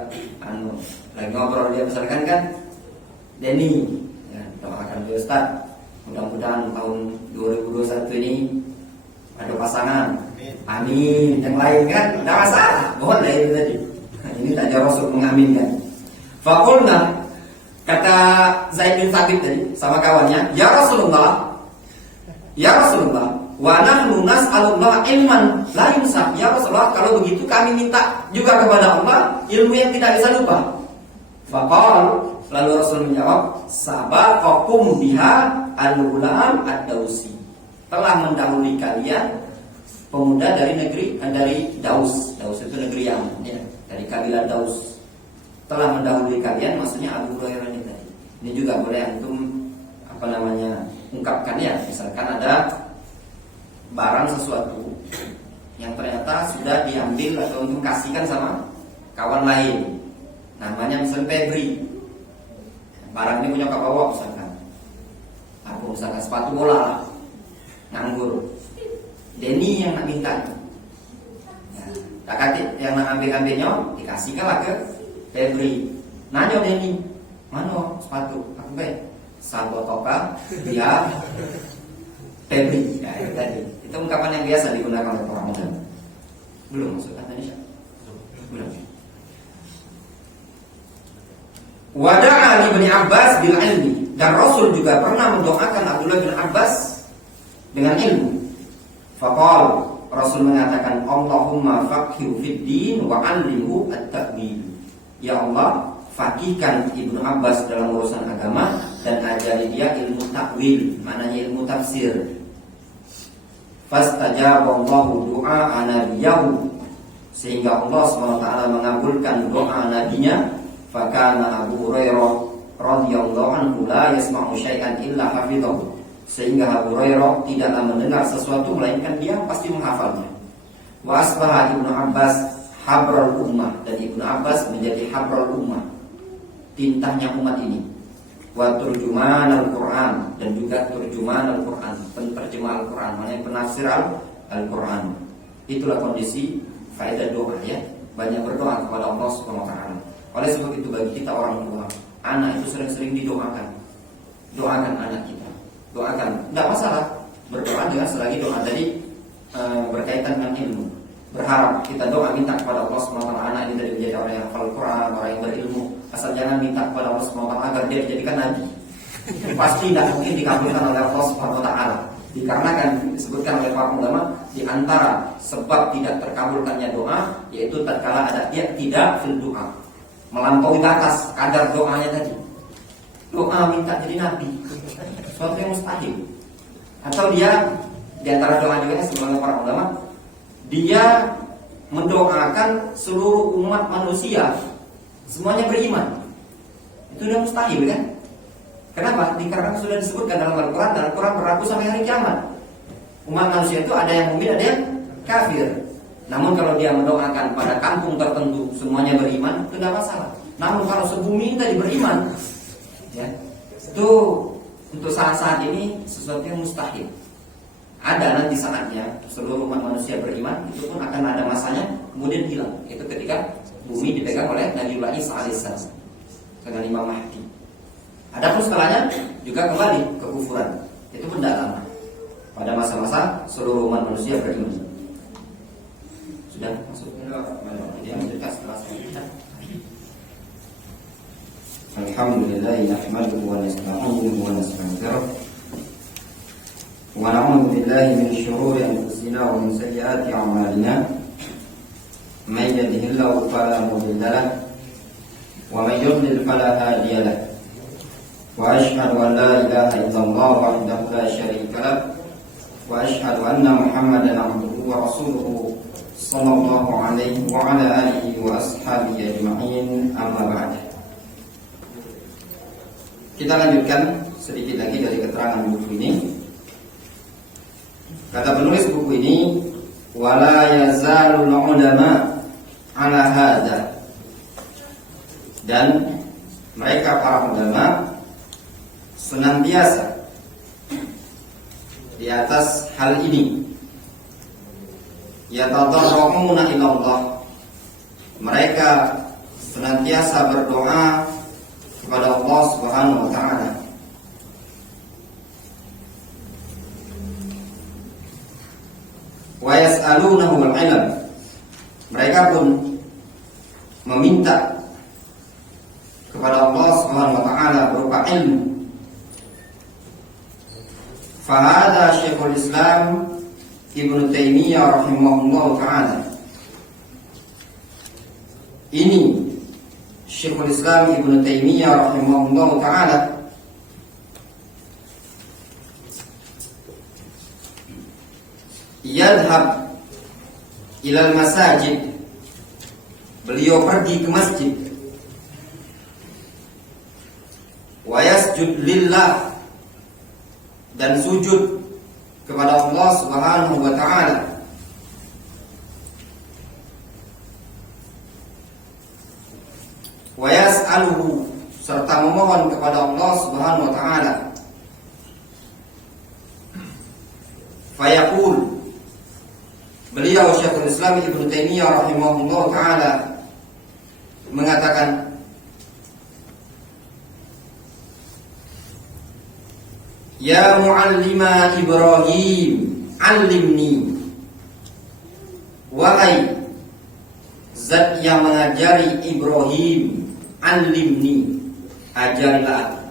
lagi ngobrol dia misalkan kan Denny ya, doakan dia Ustaz, mudah-mudahan tahun 2021 ini ada pasangan. Amin. Yang lain kan tidak masalah, boleh itu tadi. Ini tak jauh Rasul mengaminkan. Faqulna, kata Zaid bin Thabit tadi sama kawannya, ya Rasulullah, wa nahnu nas'alullah ilman la yunsa. Ya Rasulullah, kalau begitu kami minta juga kepada Allah ilmu yang tidak bisa lupa. Faqal, lalu Rasul menjawab, sabaqakum biha al-ulam ad-dausi. Telah mendahului kalian pemuda dari Daus. Daus itu negeri Yaman, ya, dari kabilah Daus. Telah mendahului kalian, maksudnya Abu Hurairah ini tadi. Ini juga boleh antum ungkapkan ya. Misalkan ada barang sesuatu yang ternyata sudah diambil atau untuk kasihkan sama kawan lain. Namanya misalnya Febri. Barang ini punya Kak Bawa misalkan. Aku misalkan sepatu bola nganggur. Denny yang nak minta. Ya, kakak yang nak ambil-ambilnya dikasihkanlah ke Febri. Nanya Denny, mana sepatu? Aku baik. Sabotoka dia Febri. Ya, itu tadi. Itu ungkapan yang biasa digunakan oleh orang muda. Belum masuk kata Indonesia. Belum. Wada'a li Ibnu Abbas bil ilmi. Dan Rasul juga pernah mendoakan Abdullah bin Abbas dengan ilmu. Faqal, Rasul mengatakan, Allahumma faqihhu fid din wa 'allimhu at-ta'wil. Ya Allah, faqihkan Ibnu Abbas dalam urusan agama dan ajari dia ilmu takwil, maknanya ilmu tafsir. Fastajaballahu du'a nabiyahu, sehingga Allah SWT mengabulkan doa nabinya. Fakana Abu Hurairah radhiyallahu anhu la yasma'u syai'an illa hafidhahu, sehingga Abu Hurairah tidaklah mendengar sesuatu melainkan dia pasti menghafalnya. Wa asbaha Ibnu Abbas habrul ummah, dan Ibnu Abbas menjadi habrul ummah, tintahnya umat ini. Wa turjuman al-Quran, dan juga turjuman al-Quran, penterjemah al-Quran, maknanya penafsir al-Quran. Itulah kondisi faedah doa ya, banyak berdoa kepada Allah Subhanahu wa taala. Oleh sebab itu bagi kita orang tua, anak itu sering-sering didoakan. Doakan anak kita, doakan, tidak masalah berdoa juga selagi doa tadi berkaitan dengan ilmu. Berharap kita doa minta kepada Allah SWT anak ini dari menjadi orang yang hafal Quran, orang yang berilmu. Asal jangan minta kepada Allah SWT agar dia dijadikan nabi. Pasti tidak mungkin dikabulkan oleh Allah SWT. Dikarenakan disebutkan oleh para ulama, di antara sebab tidak terkabulkannya doa yaitu tatkala ada dia tidak fil doa, melampaui batas kadar doanya tadi. Doa minta jadi nabi, suatu yang mustahil. Atau dia di antara doa juga sebagaimana para ulama, dia mendoakan seluruh umat manusia semuanya beriman. Itu udah mustahil kan? Kenapa? Karena sudah disebutkan dalam Al-Quran, dan Al-Quran berlaku sampai hari kiamat. Umat manusia itu ada yang mukmin, ada yang kafir. Namun kalau dia mendoakan pada kampung tertentu semuanya beriman, itu tidak masalah. Namun kalau sebumi tadi beriman, ya, itu untuk saat-saat ini sesuatu yang mustahil. Ada nanti saatnya seluruh umat manusia beriman, itu pun akan ada masanya kemudian hilang. Itu ketika bumi dipegang oleh Nabiullah Isa alaihissalam dengan Imam Mahdi. Adapun setelahnya juga kembali kekufuran. Itu pun tidak lama. Pada masa-masa seluruh umat manusia beriman. Sudah masuk dia menceritakan setelah saya. Alhamdulillah nahmaduhu wa nasta'inuhu wa nastaghfiruh. Wa na'udzu billahi min shururi anfusina wa min sayyiati a'malina. May yahdihillahu fala mudilla lahu wa may yudlil fala hadiya lahu. Wa asyhadu an la ilaha illallah wahdahu la syarika lahu wa asyhadu anna Muhammadan 'abduhu wa rasuluhu sallallahu alaihi wa ala alihi wa ashabihi ajma'in, amma ba'd. Kita lanjutkan sedikit lagi dari keterangan buku ini. Kata penulis buku ini, wala yazalul ulama ala hadza, dan mereka para ulama senantiasa di atas hal ini, yatadarra'una ila Allah, mereka senantiasa berdoa kepada Allah Subhanahu wa taala. Wa yas'alunahu al-'ilm, mereka pun meminta kepada Allah Subhanahu wa taala berupa ilmu. Fa hadza Syekhul Islam Ibnu Taimiyah rahimahullah taala. Ini Syekhul Islam Ibnu Taimiyah rahimahullah taala yadhhab ilal masajid, beliau pergi ke masjid, wa yasjud lillah, dan sujud kepada Allah Subhanahu wa taala. Wa yas'aluhu, serta memohon kepada Allah Subhanahu wa taala. Fayaqul, beliau Syekhul Islam Ibnu Taimiyah rahimahullah taala mengatakan, ya muallima Ibrahim, allimni, wahai zat yang mengajari Ibrahim, allimni, ajarilah aku.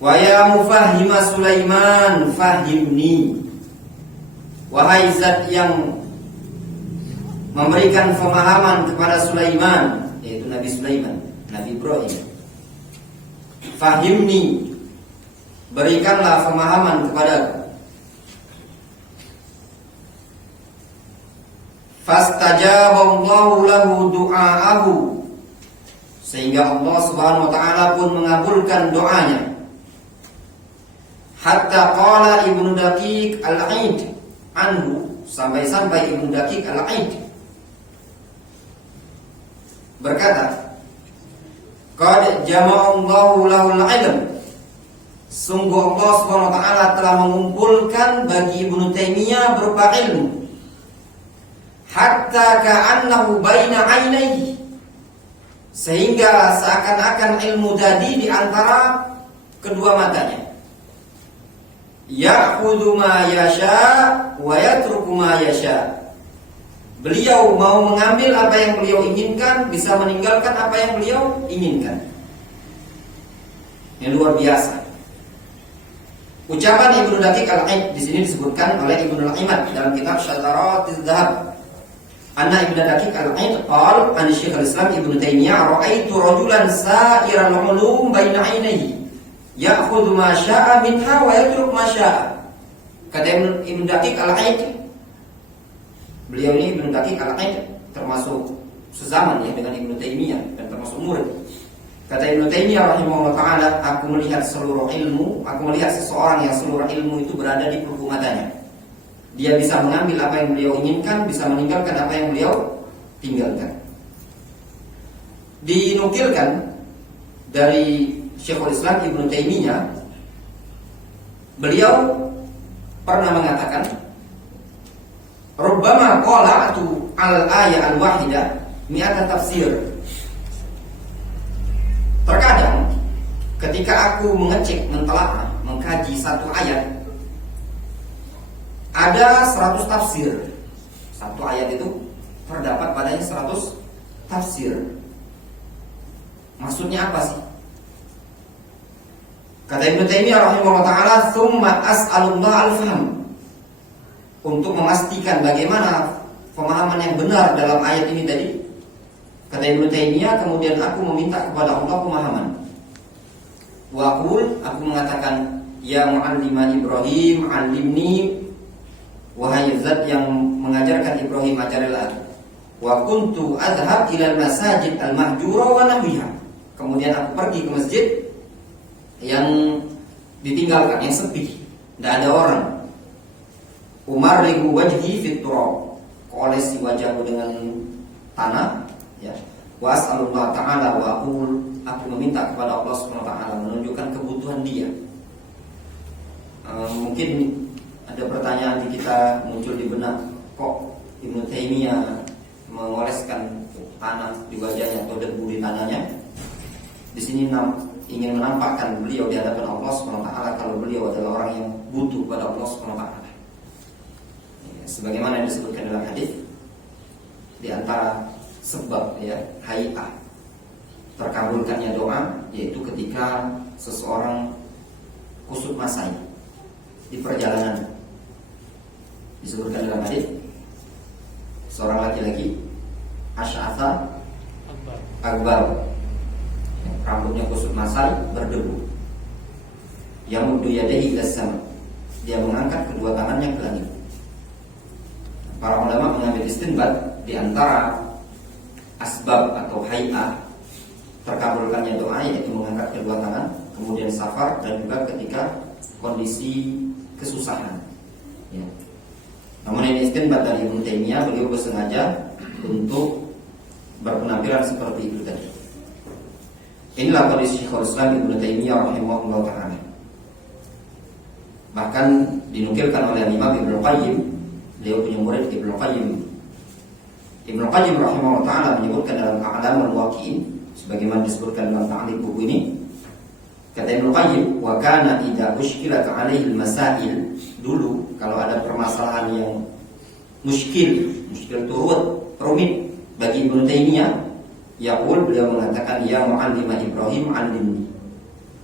Wa ya mufahhima Sulaiman, fahimni, wahai zat yang memberikan pemahaman kepada Sulaiman, yaitu Nabi Sulaiman, Nabi Ibrahim, fahimni, berikanlah pemahaman kepadaku. Fastajaballahu lahu du'aahu, sehingga Allah Subhanahu wa taala pun mengabulkan doanya. Hatta qala Ibnu Daqiq al-Aid anhu, sampai-sampai Ibnu Daqiq al-Aid berkata, qad jama'allahu lahul ilm, sungguh Allah Subhanahu wa taala telah mengumpulkan bagi Ibnu Taimiyah berupa ilmu, hatta ka'annahu baina 'ainaihi, sehingga seakan-akan ilmu tadi di antara kedua matanya. Ya'khudhu ma yasha wa yatruku ma yasha, beliau mau mengambil apa yang beliau inginkan, bisa meninggalkan apa yang beliau inginkan. Yang luar biasa. Ucapan Ibnu Daqiq al-Aid di sini disebutkan oleh Ibnu al-Imad dalam kitab Syataratuz Zahab. Anna Ibnu Daqiq al-Aid qala an Syekhul Islam Ibnu Taimiyah, ra'aitu rajulan sa'iral ulum baina 'ainaihi, ya'khudhu ma syaa minha wa yatruk ma syaa. Kata Ibnu Daqiq al-Aid, Beliau ini Ibnu Daqiq Al-Aid, termasuk sezaman ya dengan Ibnu Taimiyah dan termasuk murid. Kata Ibnu Taimiyah rahimahullah taala, aku melihat seseorang yang seluruh ilmu itu berada di pelupuk matanya. Dia bisa mengambil apa yang beliau inginkan, bisa meninggalkan apa yang beliau tinggalkan. Dinukilkan dari Syekhul Islam Ibnu Taimiyah, beliau pernah mengatakan, rubbama qala'tu al-ayat al-wahidah mi'ata tafsir. Terkadang ketika aku mengecek, mentelaah, mengkaji satu ayat, ada 100 tafsir. Satu ayat itu terdapat padanya 100 tafsir. Maksudnya apa sih? Kata Ibnu Taimiyah rahimahullah taala, "Tsumma as'alullah al-fahm." Untuk memastikan bagaimana pemahaman yang benar dalam ayat ini tadi, kata Ibnu Taimiyah, kemudian aku meminta kepada Allah pemahaman. Wa aqul, aku mengatakan, ya mu'allima Ibrahim, 'allimni, wahai zat yang mengajarkan Ibrahim, ajarilah aku. Wa kuntu adhhab ila al-masajid al-mahjura wa nahwiha. Kemudian aku pergi ke masjid yang ditinggalkan, yang sepi, tidak ada orang. Umarrigu wajhi fit turab, olesi wajahku dengan tanah, ya. Wa as'alullah ta'ala wa aqul, aku meminta kepada Allah Subhanahu wa taala menunjukkan kebutuhan dia. Mungkin ada pertanyaan di kita muncul di benak, kok Ibnu Taimiyah mengoleskan tanah di wajahnya atau debu di tanahnya? Di sini ingin menampakkan beliau di hadapan Allah Subhanahu wa taala kalau beliau adalah orang yang butuh pada Allah Subhanahu wa taala. Sebagaimana yang disebutkan dalam hadis, di antara sebab ya hay'ah terkabulkannya doa yaitu ketika seseorang kusut masai di perjalanan. Disebutkan dalam hadis, seorang laki-laki asy'atha akbar, rambutnya kusut masai berdebu, yamuddu yadayhi ila sama, dia mengangkat kedua tangannya ke langit. Para ulama mengambil istinbat di antara asbab atau hay'ah terkabulkannya doa yaitu mengangkat kedua tangan, kemudian safar, dan juga ketika kondisi kesusahan. Ya. Namun ini istinbat dari Ibnu Taimiyah, beliau bersengaja untuk berpenampilan seperti itu tadi. Inilah kondisi Syekhul Islam Ibnu Taimiyah rahimahullah ta'ala. Bahkan dinukilkan oleh Imam Ibnu Qayyim, beliau punya murid Ibnu Qayyim. Ibnu Qayyim rahimahullah ta'ala menyebutkan dalam A'lamul Waqi'in, sebagaimana disebutkan dalam ta'liq buku ini, kata Ibnu Qayyim, wa kana idza ushkilat 'alaihi al-masail, dulu kalau ada permasalahan yang muskil turut, rumit bagi Ibnu Taimiyah, yaqul, beliau mengatakan, ya mu'allima Ibrahim, 'allimni,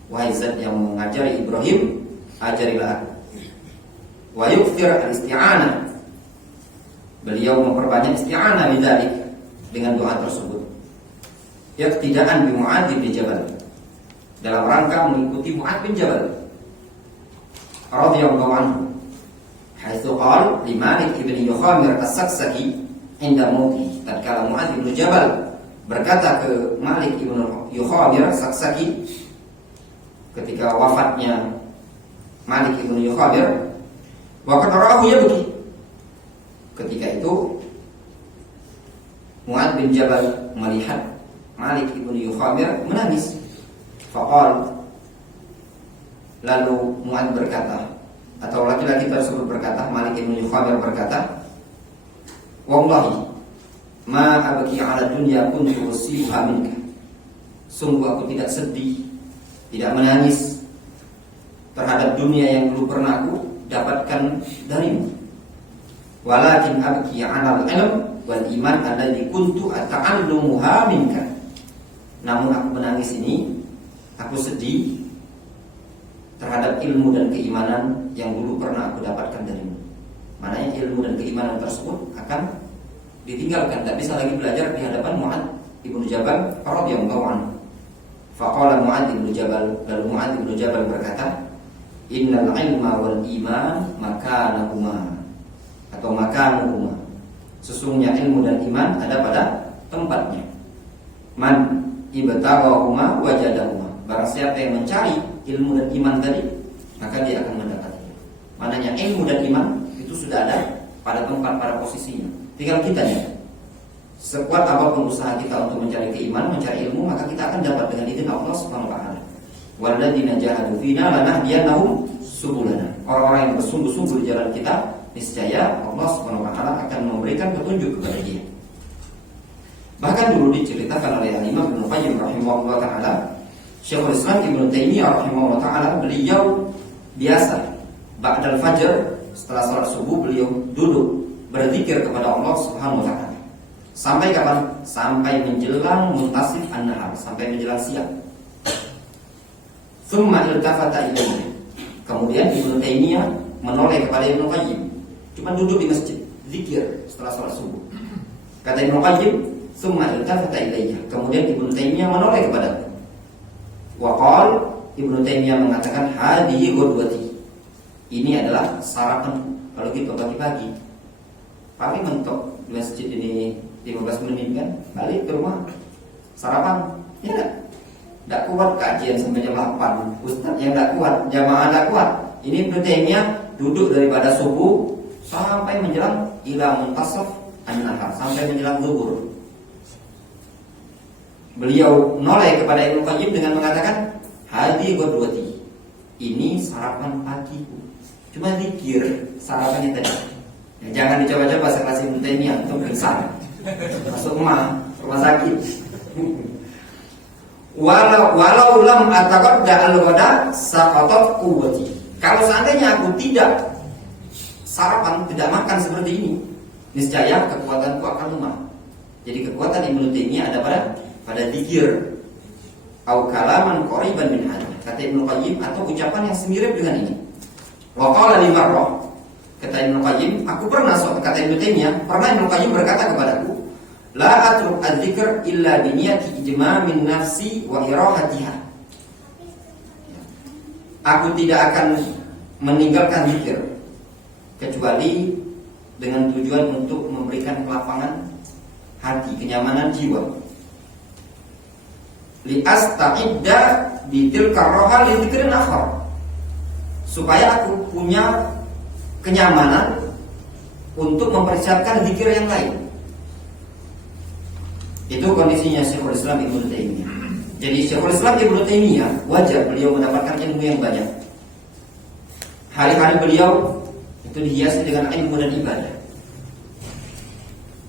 wahai zat yang mengajari Ibrahim, ajarilah aku. Wa yukthir al-isti'anah, beliau memperbanyak isti'anah bidzalik, dengan doa tersebut. Iqtidaan bi Mu'adz bin Jabal, dalam rangka mengikuti Mu'adz bin Jabal radhiyallahu anhu, haitsu qala li Malik ibn Yukhamir as-Saksaki inda mauti, tatkala Mu'adz bin Jabal berkata ke Malik ibn Yukhamir as-Saksaki ketika wafatnya Malik ibn Yukhamir, wa qad ra'ahu yabki, ketika itu Mu'adz bin Jabal melihat Malik ibn Yukhamir menangis. Faqal, lalu Mu'adz berkata, atau laki-laki tersebut berkata, Malik ibn Yukhamir berkata, wallahi ma abki ala dunya kuntu usibuha minka, sungguh aku tidak sedih, tidak menangis terhadap dunia yang dulu pernah aku dapatkan darimu. Walakin abki 'ala al-'ilm wal iman alladhi kuntu ata'allumuha minka. Namun aku menangis ini, aku sedih terhadap ilmu dan keimanan yang dulu pernah aku dapatkan darimu. Maknanya ilmu dan keimanan tersebut akan ditinggalkan, tidak bisa lagi belajar di hadapan Mu'adz ibnu Jabal radhiyallahu anhu. Faqala Mu'adz ibnu Jabal, lalu Mu'adz ibnu Jabal berkata, innal ilma wal iman makanahuma, atau makanuhuma, Sesungguhnya ilmu dan iman ada pada tempatnya. Man ibtaghahuma wajadahuma. Barang siapa yang mencari ilmu dan iman tadi, maka dia akan mendapatinya. Maknanya ilmu dan iman itu sudah ada pada tempat, pada posisinya. Tinggal kitanya. Sekuat apapun usaha kita untuk mencari keimanan, mencari ilmu, maka kita akan dapat dengan izin Allah Subhanahu wa taala. Walladzina jahadu fina lanahdiyannahum subulana. Orang-orang yang bersungguh-sungguh di jalan kita, niscaya Allah Subhanahu wa taala akan memberikan petunjuk kepada dia. Bahkan dulu diceritakan oleh Imam Ibnu Qayyim rahimahullah taala, Syekhul Islam Ibnu Taimiyah rahimahullah taala, beliau biasa ba'dal fajr, setelah salat subuh beliau duduk berzikir kepada Allah Subhanahu wa taala. Sampai kapan? Sampai menjelang muntasif an-nahar, sampai menjelang siang. Tsumma iltafata ilaihi. Kemudian Ibnu Taimiyah menoleh kepada Ibnu Qayyim. Cuma duduk di masjid, zikir setelah salat subuh. Kata Ibnu Qayyim, "Tsumma iltafata ilaihi." Kemudian Ibnu Taimiyah menoleh kepadaku. Wa qala, Ibnu Taimiyah mengatakan, "Hadihi ghadwati." Ini adalah sarapan kalau kita pagi-pagi. Paling mentok di masjid ini 15 menit kan, balik ke rumah sarapan, ya tidak kuat kajian sampai jam 8. Ustaz yang tidak kuat, jamaah tidak kuat. Ini Ibnu Taimiyah duduk daripada subuh sampai menjelang ila muntasaf an-nahar, sampai menjelang zuhur. Beliau noleh kepada Ibnu Qayyim dengan mengatakan, "Hadi ghadwati." Ini sarapan pagiku. Cuma zikir sarapannya tadi. Ya, jangan dicoba-coba sekelas Ibnu Taimiyah untuk pingsan. Masuk rumah sakit. Walau lam ataqadda al-ghada saqatat quwwati. Kalau seandainya aku tidak sarapan, tidak makan seperti ini, niscaya kekuatanku akan lemah. Jadi kekuatan Ibnu Taimiyah ada pada zikir. Au kalaman qariban min hadza. Kata Ibnu Qayyim, atau ucapan yang semirip dengan ini. Wa qala li marrah. Kata Ibnu Qayyim, aku pernah, kata Ibnu Taimiyah, pernah Ibnu Qayyim berkata kepadaku, la atruk adzikr illa bi niyati ijmamin nafsi wa irahatiha. Aku tidak akan meninggalkan zikir kecuali dengan tujuan untuk memberikan kelapangan hati, kenyamanan jiwa. Li asta'idda bi tilka roha li dzikrin akhar. Supaya aku punya kenyamanan untuk mempersiapkan zikir yang lain. Itu kondisinya Syekhul Islam Ibnu Taimiyah. Jadi Syekhul Islam Ibnu Taimiyah wajar beliau mendapatkan ilmu yang banyak. Hari-hari beliau itu dihiasi dengan ilmu dan ibadah.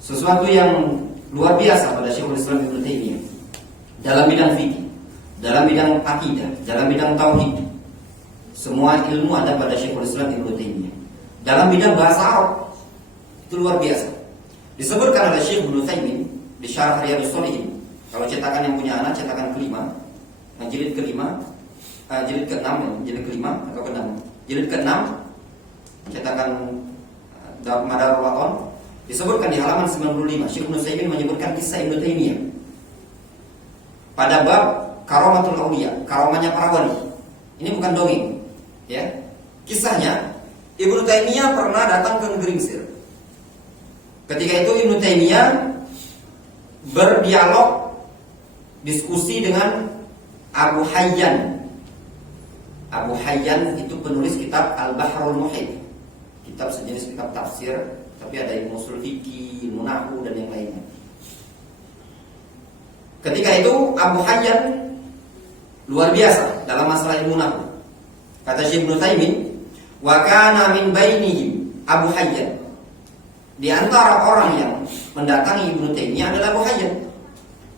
Sesuatu yang luar biasa pada Syekhul Islam Ibnu Taimiyah dalam bidang fikih, dalam bidang akidah, dalam bidang tauhid. Semua ilmu ada pada Syekhul Islam Ibnu Taimiyah. Dalam bidang bahasa Arab itu luar biasa. Disebutkan oleh Syekh Ibnu Taimiyah di Syarah Riyadhus Shalihin. Kalau cetakan yang punya anak, cetakan kelima, jilid kelima, jilid ke-6, jilid kelima atau ke-6, jilid ke-6, cetakan Madarul Waton, disebutkan di halaman 95. Syekh Ibnu Taimiyah menyebutkan kisah Ibnu Taimiyah pada bab karamatul auliya, karamahnya para wali. Ini bukan dongeng, ya. Kisahnya, Ibnu Taimiyah pernah datang ke negeri Mesir. Ketika itu Ibnu Taimiyah berdialog, diskusi dengan Abu Hayyan. Abu Hayyan itu penulis kitab Al-Bahrul Muhit, kitab sejenis kitab tafsir, tapi ada ilmu ushul fikih, ilmu nahwu dan yang lainnya. Ketika itu Abu Hayyan luar biasa dalam masalah ilmu nahwu. Kata Syekh Ibnu Taimiyah, wa kana min bainihim Abu Hayyan. Di antara orang yang mendatangi Ibnu Taimiyah adalah Abu Hayyan.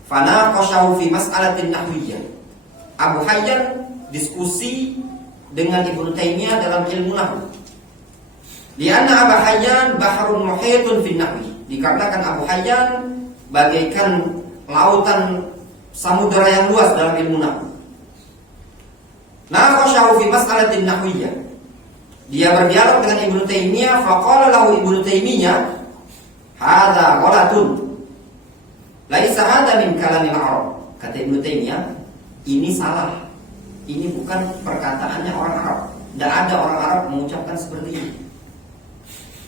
Fana qashahu fi mas'alatin nahwiyyah. Abu Hayyan diskusi dengan Ibnu Taimiyah dalam ilmu nahwu. Di anna Abu Hayyan bahrun muhitun fi nahwi. Dikarenakan Abu Hayyan bagaikan lautan samudera yang luas dalam ilmu nahwu. Naqashahu fi mas'alatin nahwiyyah. Dia berdialog dengan Ibnu Taimiyah, faqala lahu Ibnu Taimiyah, "Hadza ghalatun. Laisa hadza min kalamil Arab." Kata Ibnu Taimiyah, ini salah. Ini bukan perkataannya orang Arab. Tidak ada orang Arab mengucapkan seperti ini.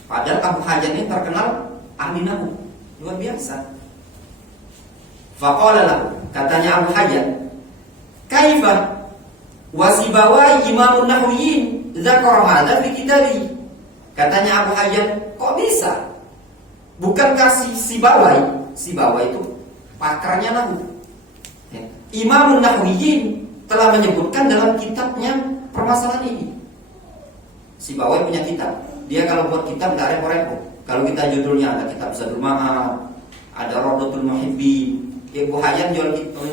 Padahal Abu Hayyan ini terkenal ahli nahwu, luar biasa. Faqala lahu, katanya Abu Hayyan, kaifa wasibawai imamun nahwiyin dzakara hadza fi kitabihi. Katanya Abu Hayyan, kok bisa? Bukankah si Sibawai itu pakarnya nahwu? Imamun nahwiyin telah menyebutkan dalam kitabnya permasalahan ini. Sibawai punya kitab. Dia kalau buat kitab enggak repot-repot. Kalau kita judulnya ada kitab Zadul Ma'ad, ada Rawdatul Muhibbin. Ibu Hayyan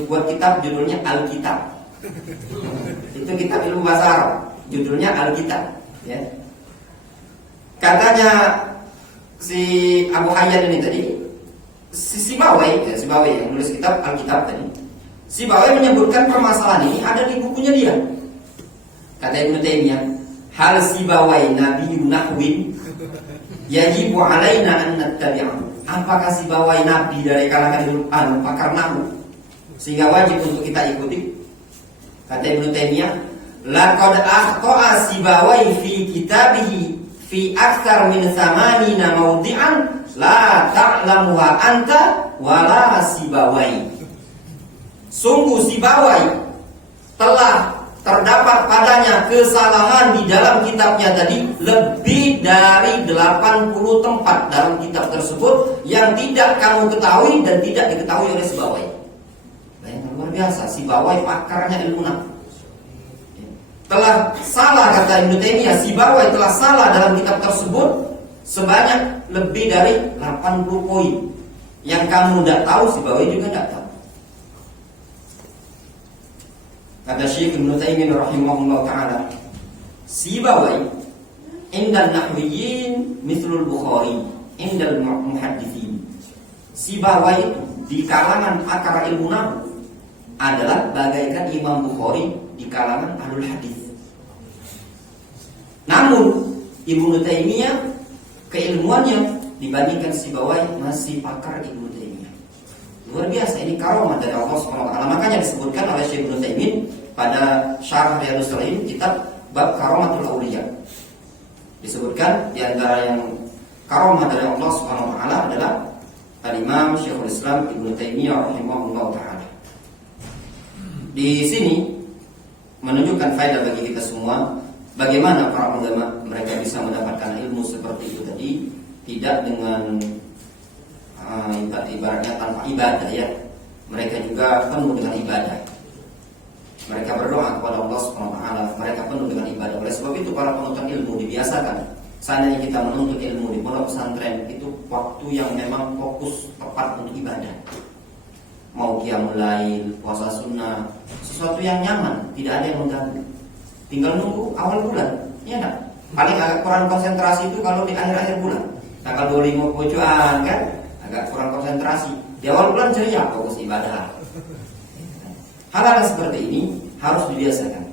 buat kitab judulnya Alkitab. Itu kitab ilmu bahasa Arab. Judulnya Alkitab, ya. Katanya si Abu Hayyan ini tadi, si Sibawai yang nulis kitab Alkitab tadi. Sibawai menyebutkan permasalahan ini ada di bukunya dia. Kata Ibnu Taimiyah, hal Sibawai nabiyyun nahwin yajibu alaina an nattabi'ahu. Apakah Sibawai nabi dari kalangan pakar nahwu sehingga wajib untuk kita ikuti? Kata Ibnu Taimiyah, laqad akhta'a Sibawai fi kitabihi fi aktsar min 80 mawdi'an la ta'lamuha anta wala Sibawai. Sungguh Sibawai telah terdapat padanya kesalahan di dalam kitabnya tadi lebih dari 80 tempat dalam kitab tersebut yang tidak kamu ketahui dan tidak diketahui oleh Sibawai. Bayangkan, luar biasa. Sibawai pakarnya ilmu nahwu. Telah salah, kata Ibnu Taimiyah, Sibawai telah salah dalam kitab tersebut sebanyak lebih dari 80 poin. Yang kamu tidak tahu, Sibawai juga tidak tahu. Kata Syekh Ibnu Taimiyah rahimahullah ta'ala, Sibawai indal nahwiyin mithlul Bukhari indal muhaddithin. Sibawai itu di kalangan pakar ilmu nahwu adalah bagaikan Imam Bukhari di kalangan ahlul hadis. Namun Ibnu Taimiyah keilmuannya dibandingkan Sibawai masih pakar Ibnu Taimiyah. Luar biasa, ini karamah dari Allah Subhanahu wa taala. Makanya disebutkan oleh Syekh Ibnu Taimiyah pada Syarah Riyadhus Shalihin kitab bab Karamatul Auliya. Disebutkan di antara yang karamah dari Allah Subhanahu wa taala adalah Al-Imam Syekhul Islam Ibnu Taimiyah rahimahullah taala. Di sini menunjukkan faedah bagi kita semua bagaimana para ulama mereka bisa mendapatkan ilmu seperti itu tadi, tidak dengan ibaratnya tanpa ibadah, ya. Mereka juga penuh dengan ibadah. Mereka berdoa kepada Allah Subhanahu wa taala, mereka penuh dengan ibadah. Oleh sebab itu para penuntut ilmu dibiasakan, seandainya kita menuntut ilmu di pondok pesantren itu waktu yang memang fokus tepat untuk ibadah. Mau qiyamul lail, puasa sunnah, sesuatu yang nyaman, tidak ada yang mengganggu. Tinggal nunggu awal bulan, ya enggak? Paling agak kurang konsentrasi itu kalau di akhir-akhir bulan. Tanggal 25 pojokan kan, agak kurang konsentrasi. Di awal bulan ceria, fokus ibadah. Hal-hal seperti ini harus dibiasakan.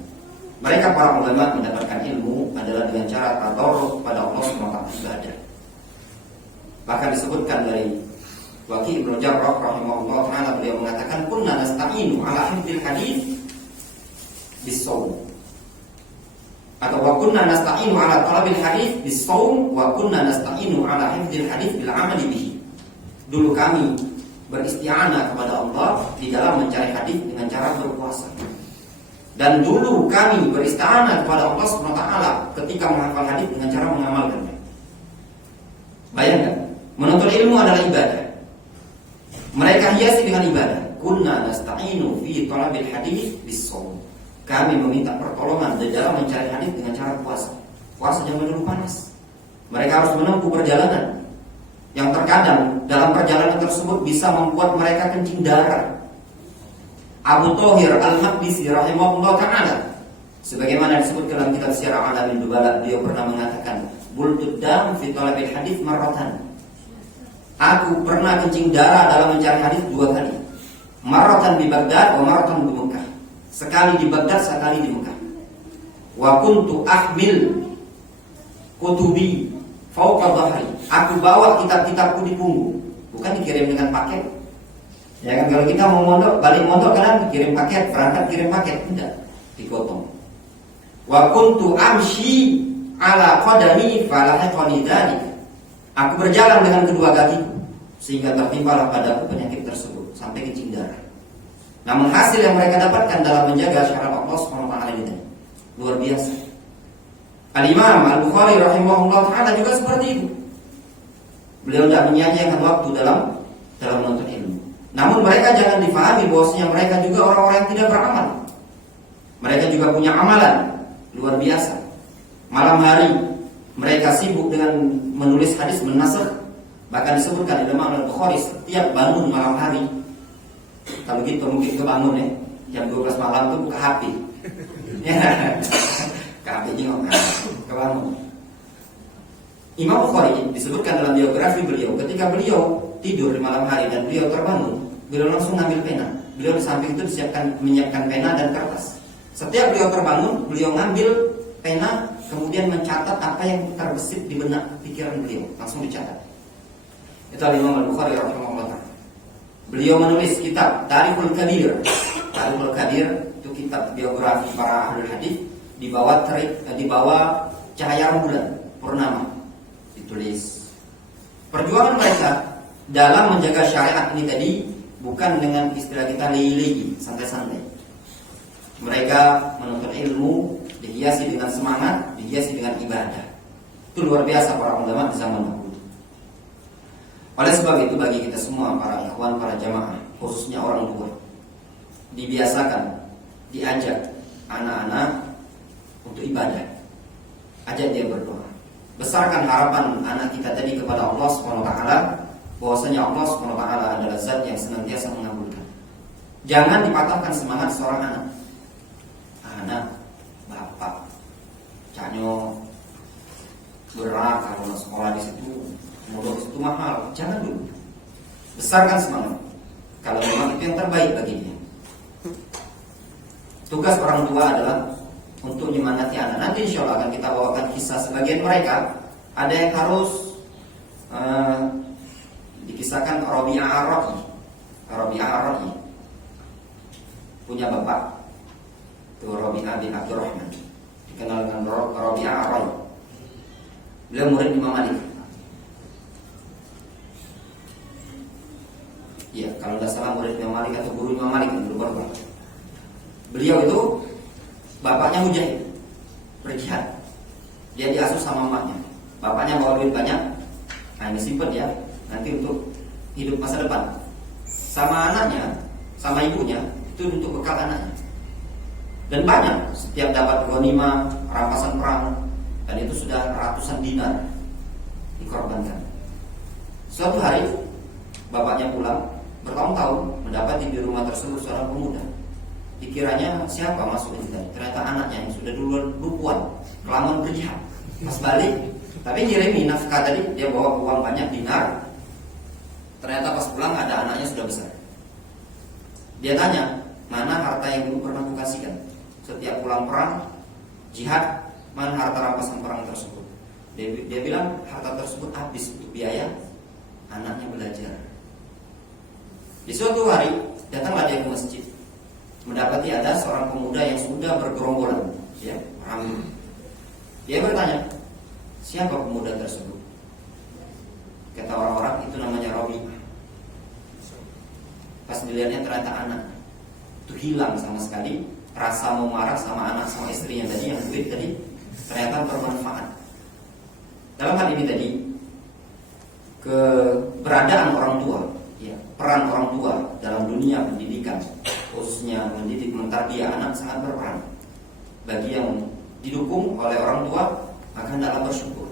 Mereka para ulama mendapatkan ilmu adalah dengan cara tadarruk pada Allah SWT ibadah. Bahkan disebutkan dari Waqi' Ibnu Jarrah rahimahullah taala, beliau mengatakan kunna nasta'inu ala hifdzil hadits bis-shaum. Atau wa kunna nasta'inu ala talabil hadits bis-shaum wa kunna nasta'inu ala hifdzil hadits bil 'amali bihi. Dulu kami beristi'anah kepada Allah di dalam mencari hadis dengan cara berpuasa. Dan dulu kami beristi'anah kepada Allah SWT ketika menghafal hadis dengan cara mengamalkannya. Bayangkan, menuntut ilmu adalah ibadah. Mereka hiasi dengan ibadah. Kunna nasta'inu fi talabil hadis bis-shaum. Kami meminta pertolongan di dalam mencari hadis dengan cara puasa. Puasa zaman dulu panas. Mereka harus menempuh perjalanan yang terkadang dalam perjalanan tersebut bisa membuat mereka kencing darah. Abu Thahir Al-Maqdisi rahimahullah ta'ala, sebagaimana disebut dalam kitab Syiar A'lamin Nubala, beliau pernah mengatakan, bultud dam fi talabil hadits marratan. Aku pernah kencing darah dalam mencari hadis 2 kali. Marratan di Baghdad wa marratan di Mekah. Sekali di Baghdad, sekali di Mekah. Wa kuntu ahmil kutubi fauqa dhahri. Aku bawa kitab-kitabku di punggung, bukan dikirim dengan paket. Ya kan, kalau kita mau mondok, balik mondok kan kirim paket, berangkat kirim paket, tidak, digotong. Wa kuntu amshi ala qadami falahaqani dzalik. Aku berjalan dengan kedua kakiku, sehingga tertimpalah padaku penyakit tersebut sampai kencing darah. Namun hasil yang mereka dapatkan dalam menjaga syariat Allah SWT ini luar biasa. Al-Imam Al-Bukhari rahimahullah ta'ala juga seperti itu. Beliau tidak menyia-nyiakan waktu dalam menuntut ilmu. Namun mereka jangan difahami bahwasanya mereka juga orang-orang yang tidak beramal. Mereka juga punya amalan luar biasa. Malam hari mereka sibuk dengan menulis hadis, menasakh. Bahkan disebutkan di Imam Al-Bukhari setiap bangun malam hari, kalau gitu mungkin kebangun ya, jam 12 malam tuh buka HP. Ke HP jengok, kebangun. Imam Bukhari disebutkan dalam biografi beliau, ketika beliau tidur di malam hari dan beliau terbangun, beliau langsung ngambil pena. Beliau di samping itu menyiapkan pena dan kertas. Setiap beliau terbangun, beliau ngambil pena, kemudian mencatat apa yang terbesit di benak pikiran beliau, langsung dicatat. Itu Imam Al-Bukhari rahimahullah. Beliau menulis kitab Tarikhul Kabir. Tarikhul Kabir itu kitab biografi para ahli hadis di bawah cahaya rembulan purnama. Ditulis perjuangan mereka dalam menjaga syariat ini tadi bukan dengan istilah kita lili-lili, santai-santai. Mereka menuntut ilmu dihiasi dengan semangat, dihiasi dengan ibadah. Itu luar biasa para ulama di zaman dahulu. Oleh sebab itu bagi kita semua para ikhwan, para jamaah, khususnya orang tua, dibiasakan, diajak anak-anak untuk ibadah. Ajak dia berdoa. Besarkan harapan anak kita tadi kepada Allah SWT, bahwasanya Allah SWT adalah zat yang senantiasa mengabulkan. Jangan dipatahkan semangat seorang anak. Anak, bapak, canyo, berat kalau sekolah di situ, modal itu mahal. Jangan dulu. Besarkan semangat. Kalau memang itu yang terbaik bagi dia. Tugas orang tua adalah untuk menyemangati anak. Nanti insya Allah akan kita bawakan kisah sebagian mereka. Ada yang harus dikisahkan Rabi'ah Ar-Ra'i. Rabi'ah Ar-Ra'i punya bapak, itu Rabi'ah bin Abdurrahman, dikenal dengan Rabi'ah Ar-Ra'i. Beliau murid Imam Malik. Ya, kalau tidak salah murid Imam Malik atau guru Imam Malik yang berubah. Beliau itu bapaknya mujahid, berjihad. Dia diasuh sama emaknya. Bapaknya bawa duit banyak. Nah ini simpen ya, nanti untuk hidup masa depan. Sama anaknya, sama ibunya, itu untuk bekal anaknya. Dan banyak, setiap dapat ghanimah, rampasan perang, dan itu sudah ratusan dinar dikorbankan. Suatu hari bapaknya pulang, bertahun-tahun mendapati di rumah tersebut seorang pemuda. Dikiranya siapa masuk ini tadi? Ternyata anaknya yang sudah duluan lupuan, kelamaan berjihad. Pas balik, tapi ngirimi nafkah tadi, dia bawa uang banyak dinar. Ternyata pas pulang ada anaknya sudah besar. Dia tanya, mana harta yang dulu pernah kukasihkan? Setiap pulang perang, jihad, mana harta rampasan perang tersebut? Dia bilang harta tersebut habis untuk biaya anaknya belajar. Di suatu hari datanglah dia ke masjid, mendapati ada seorang pemuda yang sudah bergerombolan, ya, ramai. Dia bertanya, siapa pemuda tersebut? Kata orang-orang itu namanya Robi. Pas dilihatnya ternyata anak itu hilang sama sekali. Rasa mau marah sama anak sama istrinya tadi yang duit tadi ternyata bermanfaat. Dalam hal ini tadi keberadaan orang tua, ya, peran orang tua dalam dunia pendidikan, khususnya mendidik mentarbiah anak sangat berperan. Bagi yang didukung oleh orang tua, maka hendaklah bersyukur.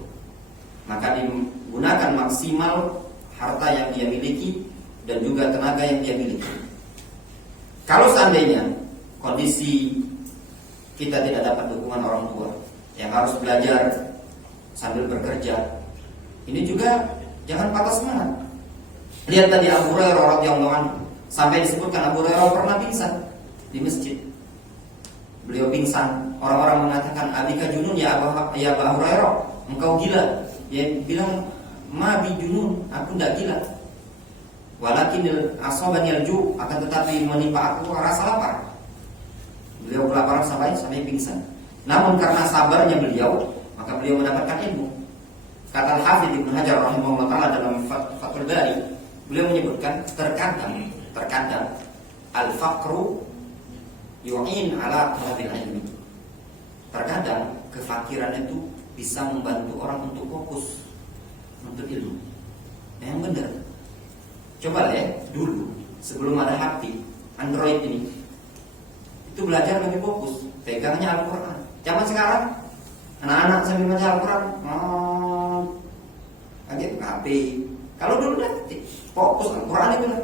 Maka digunakan maksimal harta yang dia miliki dan juga tenaga yang dia miliki. Kalau seandainya kondisi kita tidak dapat dukungan orang tua, yang harus belajar sambil bekerja, ini juga jangan patah semangat. Lihat tadi Abu Hurairah radhiyallahu anhu, sampai disebutkan Abu Hurairah pernah pingsan di masjid. Beliau pingsan, orang-orang mengatakan abika junun ya Abu Hurairah, engkau gila. Dia bilang ma bi junun, aku tidak gila. Walakin asabani al-ju', akan tetapi menimpa aku rasa lapar. Beliau kelaparan sampai pingsan. Namun karena sabarnya beliau, maka beliau mendapatkan ilmu. Kata Al-Hafidz Ibnu Hajar rahimahullah taala dalam Fathul Bari, beliau menyebutkan terkadang al-faqru yu'in ala talabil ilmi. Terkadang kefakiran itu bisa membantu orang untuk fokus untuk ilmu. Yang benar. Coba ya, dulu sebelum ada HP Android ini, itu belajar lebih fokus, pegangnya Al-Quran. Zaman sekarang anak-anak sambil baca Al-Quran, lagi HP. Kalau dulu dah fokus Al-Quran itu lah.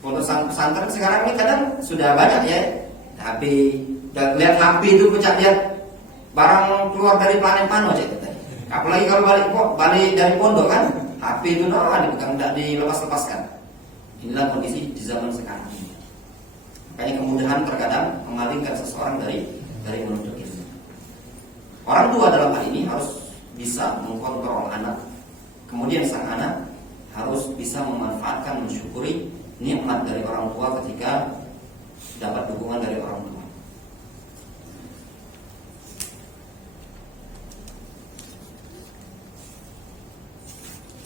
Pondok pesantren sekarang ini kadang sudah banyak ya HP. Udah lihat HP itu pecah lihat barang keluar dari planet Pano aja. Apalagi kalau balik dari pondok kan, HP itu dipegang, tidak dilepas-lepaskan. Inilah kondisi di zaman sekarang ini. Makanya kemudahan terkadang memalingkan seseorang dari menuntut ilmu. Orang tua dalam hal ini harus bisa mengkontrol anak. Kemudian sang anak harus bisa memanfaatkan, mensyukuri nikmat dari orang tua ketika dapat dukungan dari orang tua.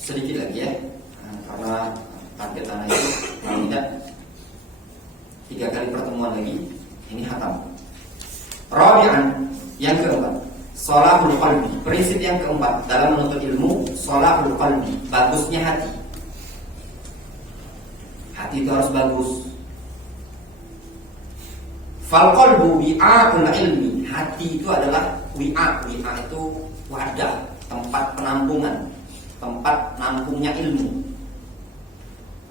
Sedikit lagi ya, karena target anak itu paling tidak 3 kali pertemuan lagi ini khatam. Rabi'an, yang keempat, sholahul qalbi. Prinsip yang keempat dalam menuntut ilmu, sholahul qalbi, bagusnya hati. Hati itu harus bagus. Fal qalbu wi'a'ul ilmi. Hati itu adalah wi'a itu wadah, tempat penampungan, tempat nampungnya ilmu.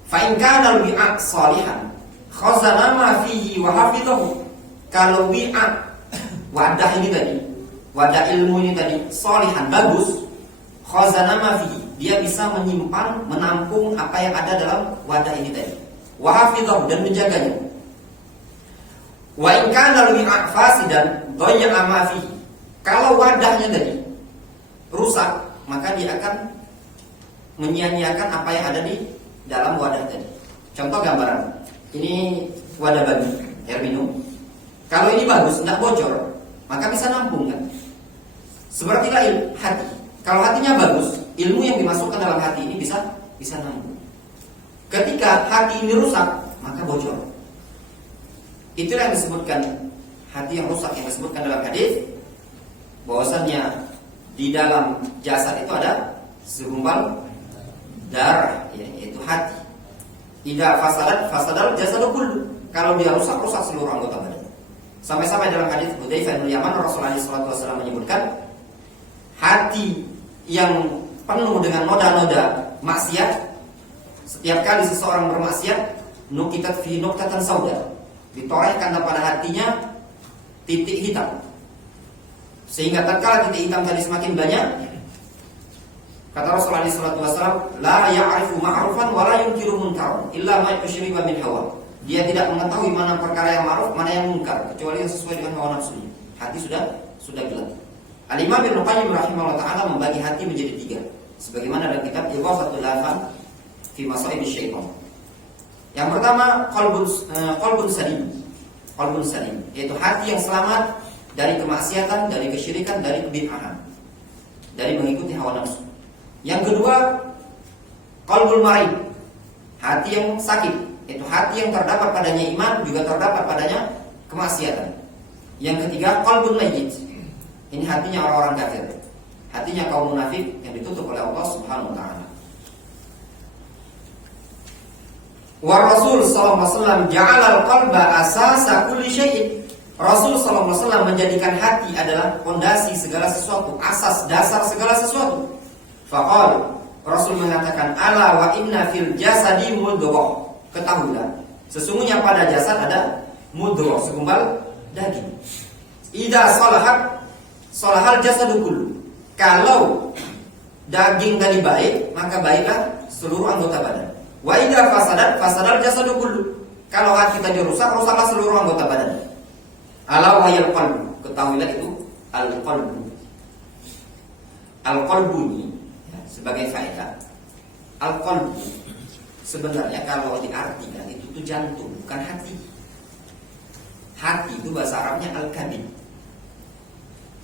Fa in kana al-wi'a' shalihan khazana ma fihi wa hafidhahu. Kalau wi'a, wadah ini tadi, wadah ilmu ini tadi shalihan, bagus, khazana ma fihi, dia bisa menyimpan, menampung apa yang ada dalam wadah ini tadi. Wa hafidhahu, dan menjaganya. Wa in kana al-wi'a' fasidan dhayya'a ma fihi. Kalau wadahnya tadi rusak, maka dia akan menyia-nyiakan apa yang ada di dalam wadah tadi. Contoh gambaran, ini wadah babi, air minum. Kalau ini bagus, tidak bocor, maka bisa nampung kan. Sepertilah hati. Kalau hatinya bagus, ilmu yang dimasukkan dalam hati ini bisa nampung. Ketika hati ini rusak, maka bocor. Itulah yang disebutkan hati yang rusak, yang disebutkan dalam hadis, bahwasannya di dalam jasad itu ada segumpal darah, yaitu hati. Idza fasadal jasadu kullu. Kalau dia rusak seluruh anggota badan. Sampai-sampai dalam hadis Hudzaifah bin Yaman, Rasulullah SAW menyebutkan, hati yang penuh dengan noda-noda maksiat, setiap kali seseorang bermaksiat, nukitat fi nuqtatan sauda, ditorehkan pada hatinya titik hitam. Sehingga tatkala titik hitam tadi semakin banyak, kata Rasulullah SAW, la ya'rifu ma'rufan wa la yunkiru munkaran illa ma yushriba min hawa. Dia tidak mengetahui mana perkara yang ma'ruf, mana yang munkar, kecuali yang sesuai dengan hawa nafsunya. Hati sudah gelap. Al-Imam Ibnu Qayyim rahimahullah taala membagi hati menjadi 3, sebagaimana dalam kitab Ighathatul Lahfan fi Masa'ibis Syaitan. Yang pertama, qalbun salim, yaitu hati yang selamat dari kemaksiatan, dari kesyirikan, dari kebid'ahan, dari mengikuti hawa nafsu. Yang kedua, qalbul marid, hati yang sakit, itu hati yang terdapat padanya iman, juga terdapat padanya kemaksiatan. Yang ketiga, qalbun mayyit, ini hatinya orang-orang kafir, hatinya kaum munafik yang ditutup oleh Allah Subhanahu wa taala. Wa Rasul sallallahu alaihi wasallam ja'ala al-qalba asasa kulli syai'in. Rasul sallallahu alaihi wasallam menjadikan hati adalah fondasi segala sesuatu, asas dasar segala sesuatu. Faqal, Rasul mengatakan, ala wa inna fil jasadi mudghah. Ketahuilah, sesungguhnya pada jasad ada mudghah, segumpal daging. Idza salahal jasadu kullu. Kalau daging tadi baik, maka baiklah seluruh anggota badan. Wa idza fasadal jasadu kullu. Kalau hati tadi rusaklah seluruh anggota badan. Ala wa yal qalbu. Ketahuilah itu al-qalbu. Al-qalbu ini sebagai faedah, al-qalbu sebenarnya kalau diartikan itu tuh jantung, bukan hati. Hati itu bahasa Arabnya al-kabid.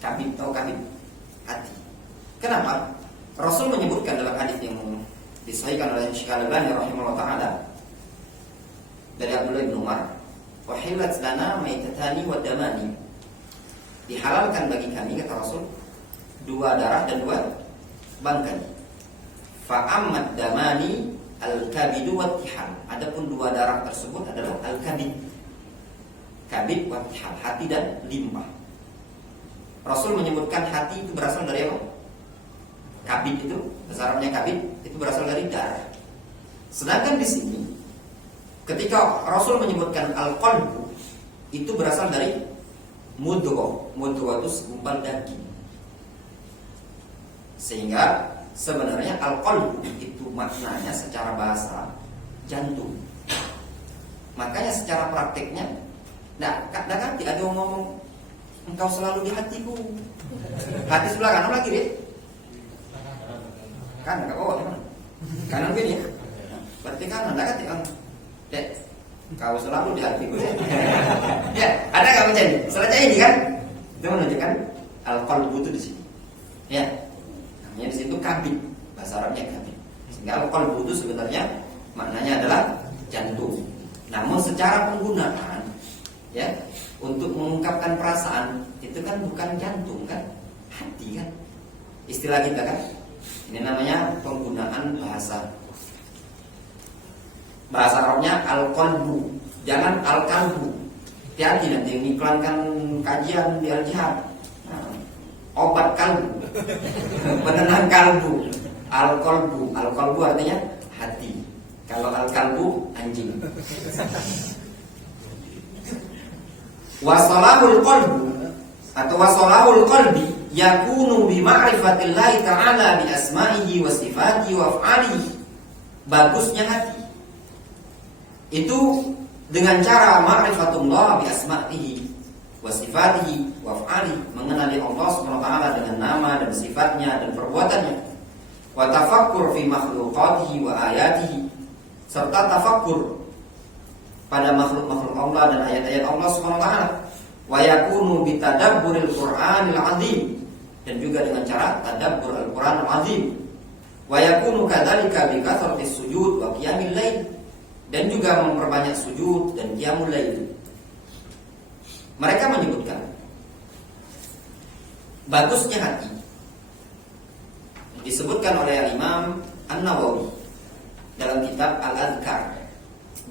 Kabid atau kabid, hati. Kenapa? Rasul menyebutkan dalam hadis yang disahihkan oleh Syekh Al-Albani rahimahullah taala dari Abdullah bin Umar, "Wahillat lana maitatani wa damani." Dihalalkan bagi kami, kata Rasul, 2 darah dan 2 bangkai. Fa ammat damani al-kabidu wa tihal. Adapun 2 darah tersebut adalah al-kabid. Kabid wa tihal, hati dan limpa. Rasul menyebutkan hati itu berasal dari apa? Kabid itu, bahasa Arabnya kabid, itu berasal dari darah. Sedangkan di sini ketika Rasul menyebutkan al-qalbu, itu berasal dari mudghah. Mudghah itu segumpal daging. Sehingga sebenarnya al-qalbu itu maknanya secara bahasa jantung. Makanya secara prakteknya, nanti ada yang ngomong, engkau selalu di hatiku. Hati sebelah kanan lagi deh. Kanan, kanan gini ya. Berarti kanan, enggak kan? Dek, kau selalu di hatiku. Ya, ada nggak macam ini? Selesai ini kan? Itu menunjukkan al-qalbu itu di sini. Ya, namanya di situ kabid, bahasa Arabnya kabid. Sehingga al-qalbu itu sebenarnya maknanya adalah jantung. Namun secara penggunaan, ya, untuk mengungkapkan perasaan itu kan bukan jantung kan, hati kan. Istilah kita kan, ini namanya penggunaan bahasa. Bahasa Arabnya al-qalbu, jangan al-qalbu. Hati-hati nanti mengiklankan kajian di Al-Jihad. Obat kalbu, penenang kalbu. Al-qalbu, al-qalbu artinya hati. Kalau al-kalbu anjing. Wasalahul qalbu atau wasalahul qalbi yakunu bi ma'rifatillahi ta'ala bi asma'ihi wa sifatihi wa af'alihi. Bagusnya hati itu dengan cara ma'rifatullah bi asma'ihi wa sifatihi wa af'alihi, mengenali Allah Subhanahu wa taala dengan nama dan sifatnya dan perbuatannya. Wa tafakkur fi makhluqatihi wa ayatihi, serta tafakkur pada makhluk-makhluk Allah dan ayat-ayat Allah Subhanahu wa taala. Wa yakunu bi tadabburil Qur'anil 'azim, dan juga dengan cara tadabbur Al-Qur'anul 'azim. Wa yakunu kadzalika bi kathratis sujud wa qiyamil lail, dan juga memperbanyak sujud dan qiyamul lail. Mereka menyebutkan bagusnya hati disebutkan oleh Imam An-Nawawi dalam kitab Al-Adhkar.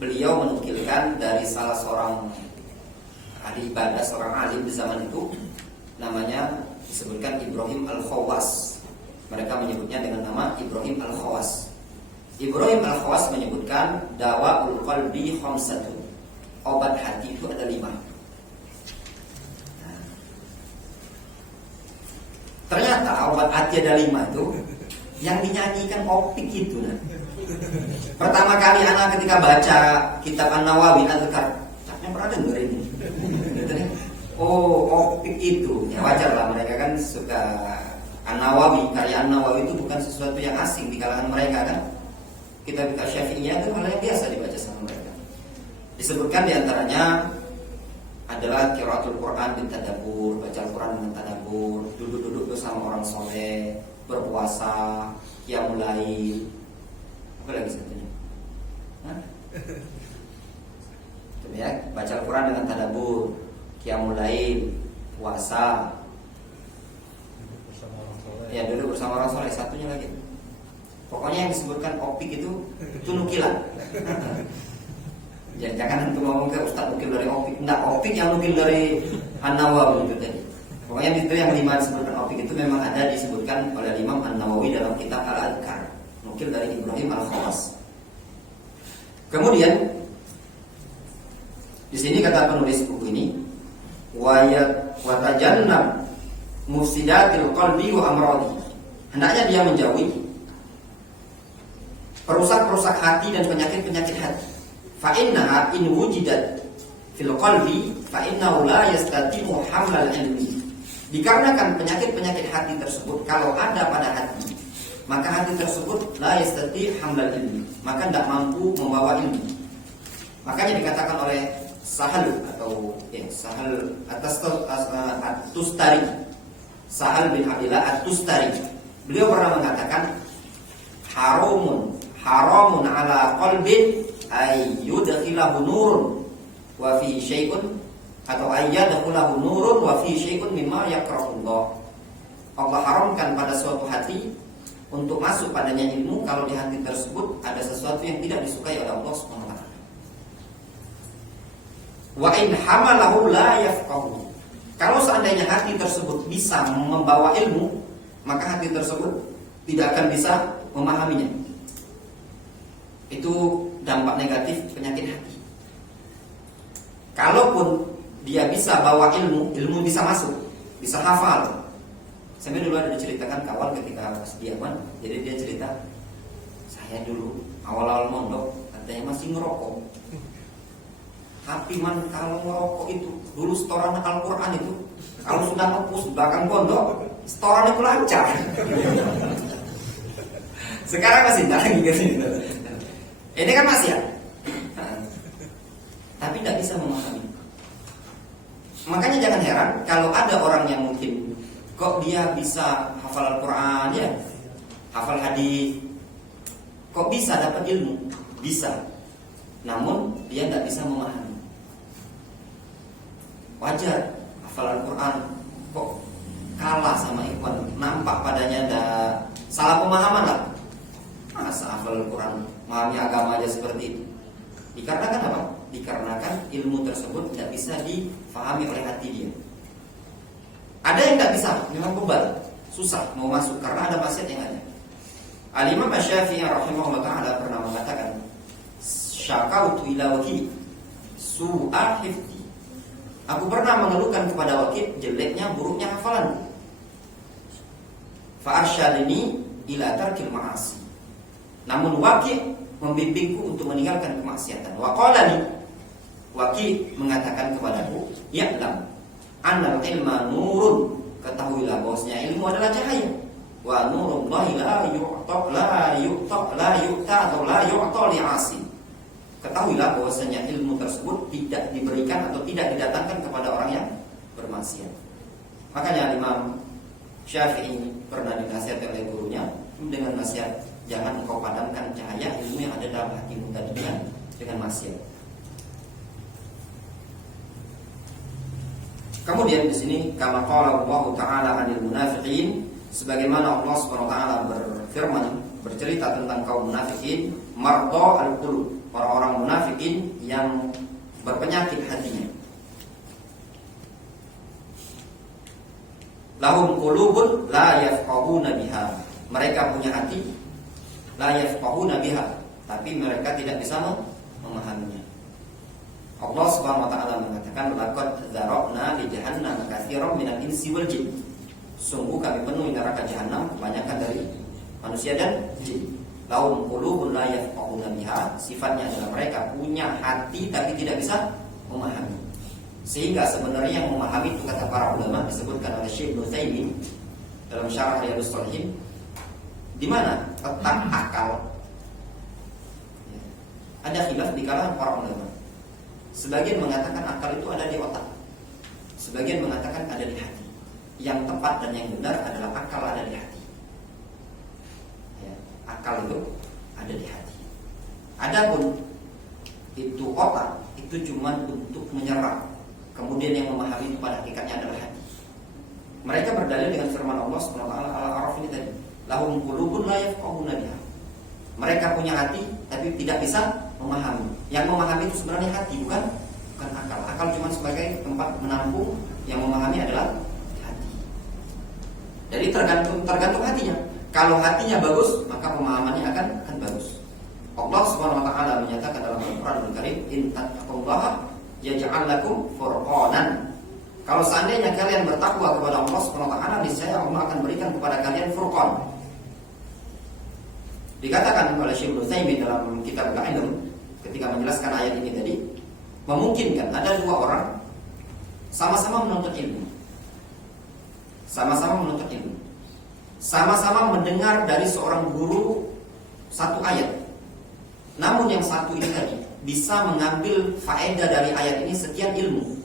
Beliau menukilkan dari salah seorang ahli ibadah, seorang alim di zaman itu, namanya disebutkan Ibrahim Al-Khawas. Mereka menyebutnya dengan nama Ibrahim Al-Khawas. Ibrahim Al-Khawas menyebutkan dawa'ul qalbi khamsatun. Obat hati itu ada 5. Ternyata obat hati ada 5 itu yang dinyanyikan opik itu. Pertama kali anak ketika baca kitab An-Nawawi Al-Adhkar, saya pernah dengar ini. Oh, opik itu. Ya wajar lah, mereka kan suka An-Nawawi, karya An-Nawawi itu bukan sesuatu yang asing di kalangan mereka kan. Kitab-kitab Syafi'iyah itu hal yang biasa dibaca sama mereka. Disebutkan diantaranya adalah qiraatul Quran bin tadabbur, baca Al-Quran dengan tadabbur, duduk-duduk bersama orang soleh, berpuasa, qiyamul lail. Apa lagi satunya? Ya, baca Al-Quran dengan tadabbur, qiyamul lail, puasa. Ya, duduk bersama orang soleh. Satunya lagi. Pokoknya yang disebutkan opik itu nukilan. Jangan antum ngomong ke Ustaz nukil dari opik. Enggak, opik yang nukil dari An-Nawawi itu tadi. Pokoknya itu yang 5 disebutkan opik itu memang ada disebutkan oleh Imam An-Nawawi dalam kitab Al-Adhkar. Nukil dari Ibrahim Al-Khawas. Kemudian di sini kata penulis buku ini, wa tajannab mufsidatil qalbi wa amradi. Hendaknya dia menjauhi perusak-perusak hati dan penyakit-penyakit hati. Fa innaha in wujidat fil qalbi fa innahu la yastati'u hamlal ilmi. Dikarenakan penyakit-penyakit hati tersebut kalau ada pada hati, maka hati tersebut la yastati' hamlal ilmi, maka tidak mampu membawa ilmu. Makanya dikatakan oleh Sahal atau Sahal At-Tustari, Sahal bin Abdillah At-Tustari, Beliau pernah mengatakan haramun ala qalbin ay yudkhilahu nurun wa fi syai'un atau ayyadkhulahu nurun wa fi syai'un mimma yakrahullah. Allah haramkan pada suatu hati untuk masuk padanya ilmu kalau di hati tersebut ada sesuatu yang tidak disukai oleh Allah Subhanahu wa taala. Wa in hamalahu la yafqahu. Kalau seandainya hati tersebut bisa membawa ilmu, maka hati tersebut tidak akan bisa memahaminya. Itu dampak negatif penyakit hati. Kalaupun dia bisa bawa ilmu bisa masuk, bisa hafal. Saya dulu ada diceritakan kawan ketika pas di Yaman, jadi dia cerita, saya dulu awal-awal mondok katanya masih ngerokok. Tapi man kalau ngerokok itu dulu setoran Al-Quran itu kalau sudah ngepus belakang pondok, setoran itu lancar. Sekarang masih enggak gitu. Ini kan masih ya. Tapi tidak bisa memahami. Makanya jangan heran kalau ada orang yang mungkin kok dia bisa hafal Al-Quran ya, hafal hadis, kok bisa dapat ilmu? Bisa. Namun dia tidak bisa memahami. Wajar hafal Al-Quran kok kalah sama ikhwan, nampak padanya ada salah pemahaman lah. Masa hafal Al-Quran, memahami agama aja seperti itu. Dikarenakan apa? Dikarenakan ilmu tersebut tidak bisa difahami oleh hati dia. Ada yang tidak bisa, memang bebal, susah mau masuk karena ada maksiat yang ada. Al-Imam Asy-Syafi'i rahimahullah ta'ala pernah mengatakan, syakautu ila waki su'a hifdi. Aku pernah mengeluhkan kepada Waki jeleknya, buruknya hafalan. Fa'arsyadni ila tarkil ma'asi. Namun Waki membimbingku untuk meninggalkan kemaksiatan. Wa qalani, Waki mengatakan kepadaku, ya'lam annal ilma nurun. Ketahuilah bahwasanya ilmu adalah cahaya. Wa nurullahi la yu'ta li'asi. Ketahuilah bahwasanya ilmu tersebut tidak diberikan atau tidak didatangkan kepada orang yang bermaksiat. Makanya Imam Syafi'i pernah dinasihati oleh gurunya dengan nasihat, jangan engkau padamkan cahaya ilmu yang ada dalam hatimu tadi dengan maksiat. Kemudian di sini kama qala Allah Ta'ala 'anil munafiqin, sebagaimana Allah Subhanahu wa taala berfirman bercerita tentang kaum munafikin, marda al-qulub, orang-orang munafikin yang berpenyakit hatinya. Lahum qulubun la yafqahuna biha. Mereka punya hati la yafqahuna biha, tapi mereka tidak bisa memahaminya. Allah Subhanahu wa taala mengatakan, laqad dzarabna li jahannam katsiran minal insi wal jin. Sungguh kami penuhi neraka jahanam kebanyakan dari manusia dan jin. Lahum qulubun la yafqahuna biha, sifatnya adalah mereka punya hati tapi tidak bisa memahami. Sehingga sebenarnya yang memahami itu kata para ulama disebutkan oleh Syekh Ibnu Utsaimin dalam Syarah Riyadhus Shalihin, di mana letak akal. Ada khilaf di kalangan para ulama. Sebagian mengatakan akal itu ada di otak, sebagian mengatakan ada di hati. Yang tepat dan yang benar adalah akal ada di hati. Ya, akal itu ada di hati. Adapun itu otak itu cuma untuk menyerap, kemudian yang memahami itu pada hakikatnya adalah hati. Mereka berdalil dengan firman Allah Subhanahu wa taala Al-A'raf ini tadi, lahum qulubun la yafqahuna biha. Mereka punya hati tapi tidak bisa memahami. Yang memahami itu sebenarnya hati, bukan akal. Akal cuma sebagai tempat menampung, yang memahami adalah hati. Jadi tergantung hatinya. Kalau hatinya bagus, maka pemahamannya akan bagus. Allah Subhanahu wa taala menyatakan dalam Al-Qur'anul Karim, in tattaqullaha yaj'al lakum furqanan. Kalau seandainya kalian bertakwa kepada Allah Subhanahu wa taala, niscaya Allah akan berikan kepada kalian furqan. Dikatakan oleh Syekh Ibnu Utsaimin dalam kitab Al-Ilm ketika menjelaskan ayat ini tadi, memungkinkan ada dua orang sama-sama menuntut ilmu. Sama-sama menuntut ilmu. Sama-sama mendengar dari seorang guru satu ayat. Namun yang satu ini tadi bisa mengambil faedah dari ayat ini sekian ilmu.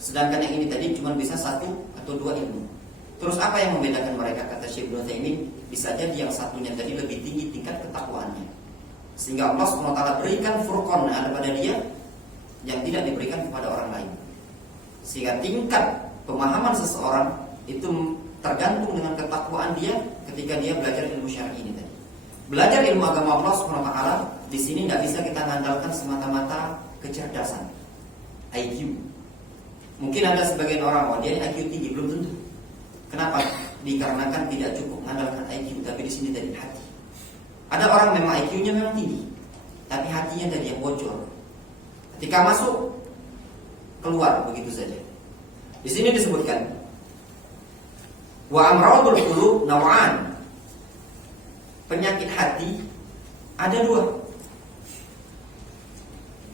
Sedangkan yang ini tadi cuma bisa satu atau dua ilmu. Terus apa yang membedakan mereka? Kata Syekh Ibnu Utsaimin, bisa jadi yang satunya tadi lebih tinggi tingkat ketakwaannya, sehingga Allah SWT berikan furqan ada pada dia yang tidak diberikan kepada orang lain. Sehingga tingkat pemahaman seseorang itu tergantung dengan ketakwaan dia ketika dia belajar ilmu syar'i ini tadi. Belajar ilmu agama Allah SWT di sini tidak bisa kita mengandalkan semata-mata kecerdasan, IQ. Mungkin ada sebagian orang, dia IQ tinggi, belum tentu. Kenapa? Dikarenakan tidak cukup mengandalkan IQ, tapi di sini dari hati. Ada orang memang IQ-nya memang tinggi, tapi hatinya tadi yang bocor. Ketika masuk, keluar begitu saja. Di sini disebutkan, wa amradul qulub naw'an. Penyakit hati ada dua.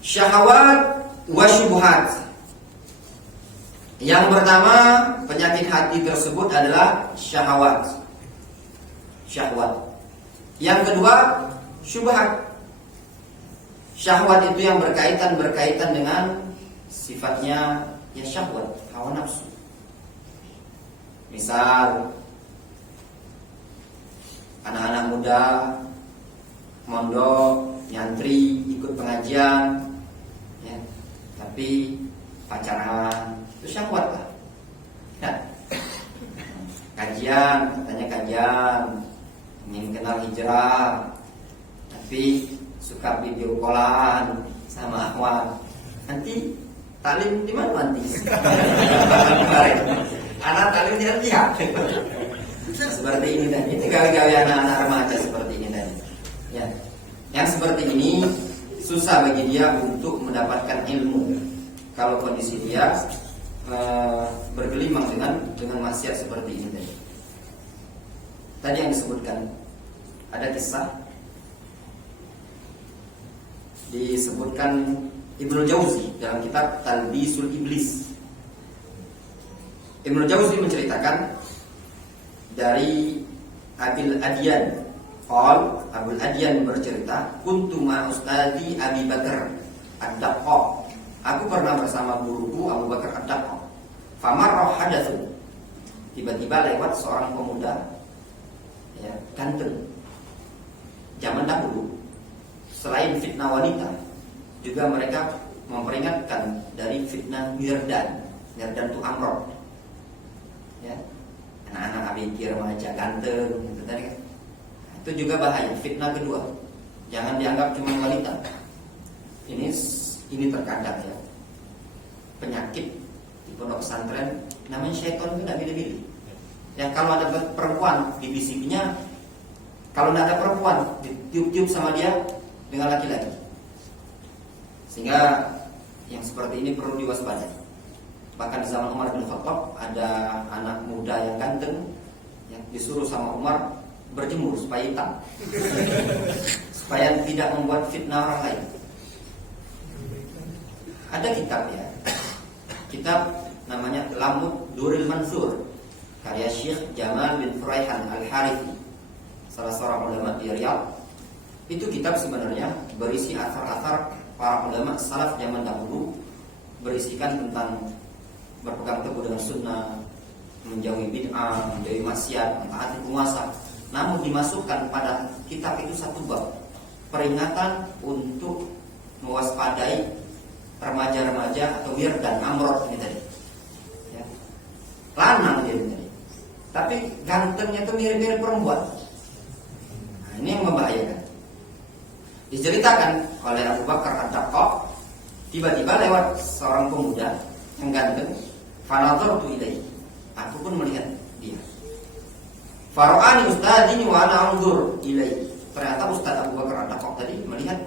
Syahwat wa syubhat. Yang pertama, penyakit hati tersebut adalah syahwat. Syahwat. Yang kedua, syubhat. Syahwat itu yang berkaitan dengan sifatnya ya syahwat, hawa nafsu. Misal anak-anak muda mondok, nyantri, ikut pengajian, ya, tapi pacaran, itu syahwat lah. Ya. Kajian, katanya kajian, ingin kenal hijrah, tapi suka video callan sama akhwat. Nanti talim di mana nanti? Anak talim jangan lihat. Seperti ini tadi. Ini gawe-gawe anak-anak remaja seperti ini tadi. Ya. Yang seperti ini susah bagi dia untuk mendapatkan ilmu. Kalau kondisi dia bergelimang dengan maksiat seperti ini tadi. Tadi yang disebutkan ada kisah disebutkan Ibnu Jauzi dalam kitab Talbisul Iblis. Ibnu Jauzi menceritakan dari Abil Adyan. Abul Adyan bercerita, kuntu ma ustadi Abi Bakar Ad-Daqqa. Aku pernah bersama guruku Abu Bakar Ad-Daqqa. Famarra hadatsu. Tiba-tiba lewat seorang pemuda, ya, ganteng. Zaman dahulu, selain fitnah wanita, juga mereka memperingatkan dari fitnah mirdan. Mirdan itu amrod. Ya. Anak-anak abikir remaja ganteng gitu tadi kan. Itu juga bahaya, fitnah kedua. Jangan dianggap cuma wanita. Ini terkadang ya. Penyakit di pondok pesantren namanya syaitan itu tidak pilih-pilih. Ya, kalau ada perempuan dibisikinya, kalau tidak ada perempuan ditiup-tiup sama dia dengan laki-laki. Sehingga yang seperti ini perlu diwaspadai. Bahkan di zaman Umar bin Khattab ada anak muda yang ganteng yang disuruh sama Umar berjemur supaya hitam, supaya tidak membuat fitnah orang lain. Ada kitab ya, kitab namanya Lamut Duril Mansur, karya Syekh Jamal bin Furaihan Al-Harithi, salah seorang ulama di Riyadh. Itu kitab sebenarnya berisi asar-asar para ulama salaf zaman dahulu, berisikan tentang berpegang teguh dengan sunnah, menjauhi bid'ah, menjauhi maksiat, mentaati penguasa. Namun dimasukkan pada kitab itu satu bab, peringatan untuk mewaspadai remaja-remaja atau wirdan amrod ini tadi. Ya. Lanang dia tadi. Tapi gantengnya itu mirip-mirip perempuan. Nah, ini yang membahayakan. Diceritakan oleh Abu Bakar Ad-Daqqa, tiba-tiba lewat seorang pemuda yang ganteng. Fanadhartu ilaihi. Aku pun melihat dia. Fara'ani ustadini wa ana anzur ilaihi. Ternyata Ustaz Abu Bakar Ad-Daqqa tadi melihat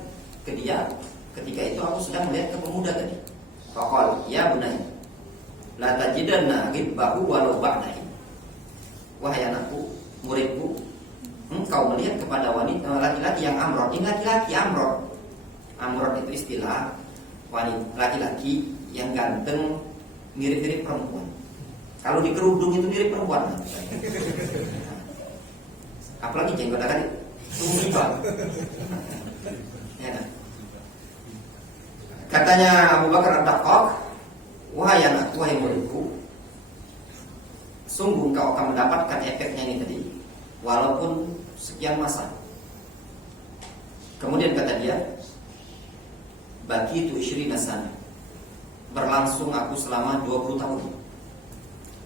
ke dia. Ketika itu aku sedang melihat ke pemuda tadi. Faqala, ya bunayya, la tajidanna ghibbahu walau ba'dahi. Wahai anakku, muridku, engkau melihat kepada wanita laki-laki yang amrod. Ini laki-laki amrod. Amrod itu istilah wanita laki-laki yang ganteng, mirip-mirip perempuan. Kalau di kerudung itu mirip perempuan. Apalagi jenggot kan musibah. Ya kan? Katanya Abu Bakar Ad-Daqqa, wahai anakku, wahai muridku, sungguh kau akan mendapatkan efeknya ini tadi, walaupun sekian masa. Kemudian kata dia, bagi itu 20 sana, berlangsung aku selama 20 tahun.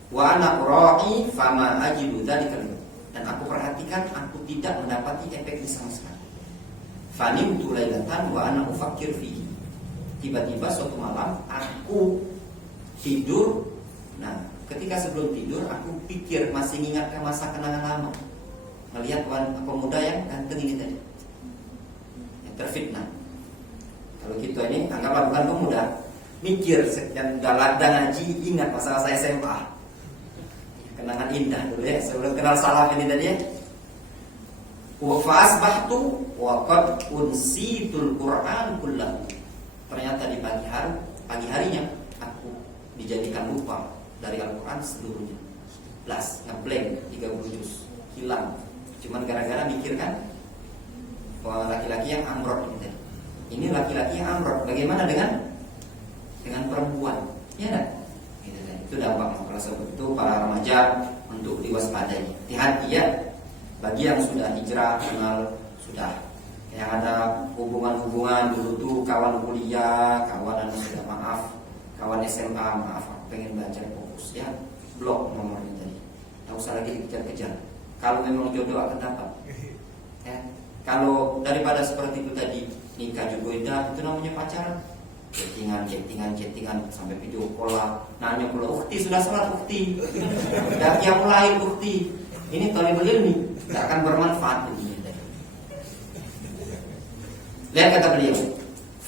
Wa ana ura'i fama ajidu dzalika, dan aku perhatikan aku tidak mendapati efeknya sama sekali. Fanimtu lailatan wa ana ufakkir fihi. Tiba-tiba suatu malam aku tidur. Nah, ketika sebelum tidur aku pikir, masih mengingatkan masa kenangan lama, melihat pemuda yang ganteng ini tadi, yang terfitnah. Kalau kita ini anggaplah bukan pemuda, mikir sekian dalam dan ngaji, ingat masa-masa SMA, kenangan indah dulu ya, sebelum kenal salaf ini tadi ya. Wa asbahtu wa qad unsitul Qur'an kullahu. Ternyata di pagi harinya aku dijadikan lupa dari Al-Quran seluruhnya. Ngeblank 30 juz, hilang. Cuman gara-gara mikirkan bahwa laki-laki yang amrod ini tadi. Ini laki-laki yang amrod. Bagaimana dengan perempuan? Ya kan? Itu dampak. Kalau seperti itu para remaja untuk diwaspadai. Hati-hati ya. Bagi yang sudah hijrah, kenal sudah, yang ada hubungan-hubungan dulu tuh kawan kuliah, kawan sudah maaf, kawan SMA maaf, pengen belajar fokus ya, blok nomornya tadi. Tak usah lagi dikejar-kejar. Kalau memang jodoh akan dapat. Ya. Kalau daripada seperti itu tadi, nikah juga indah, itu namanya pacaran. Chattingan sampai video call lah, nanya pula, ukti sudah salat ukti, dah tiap mulai ukti. Ini talibul ilmi, tidak akan bermanfaat ini. Lihat kata beliau,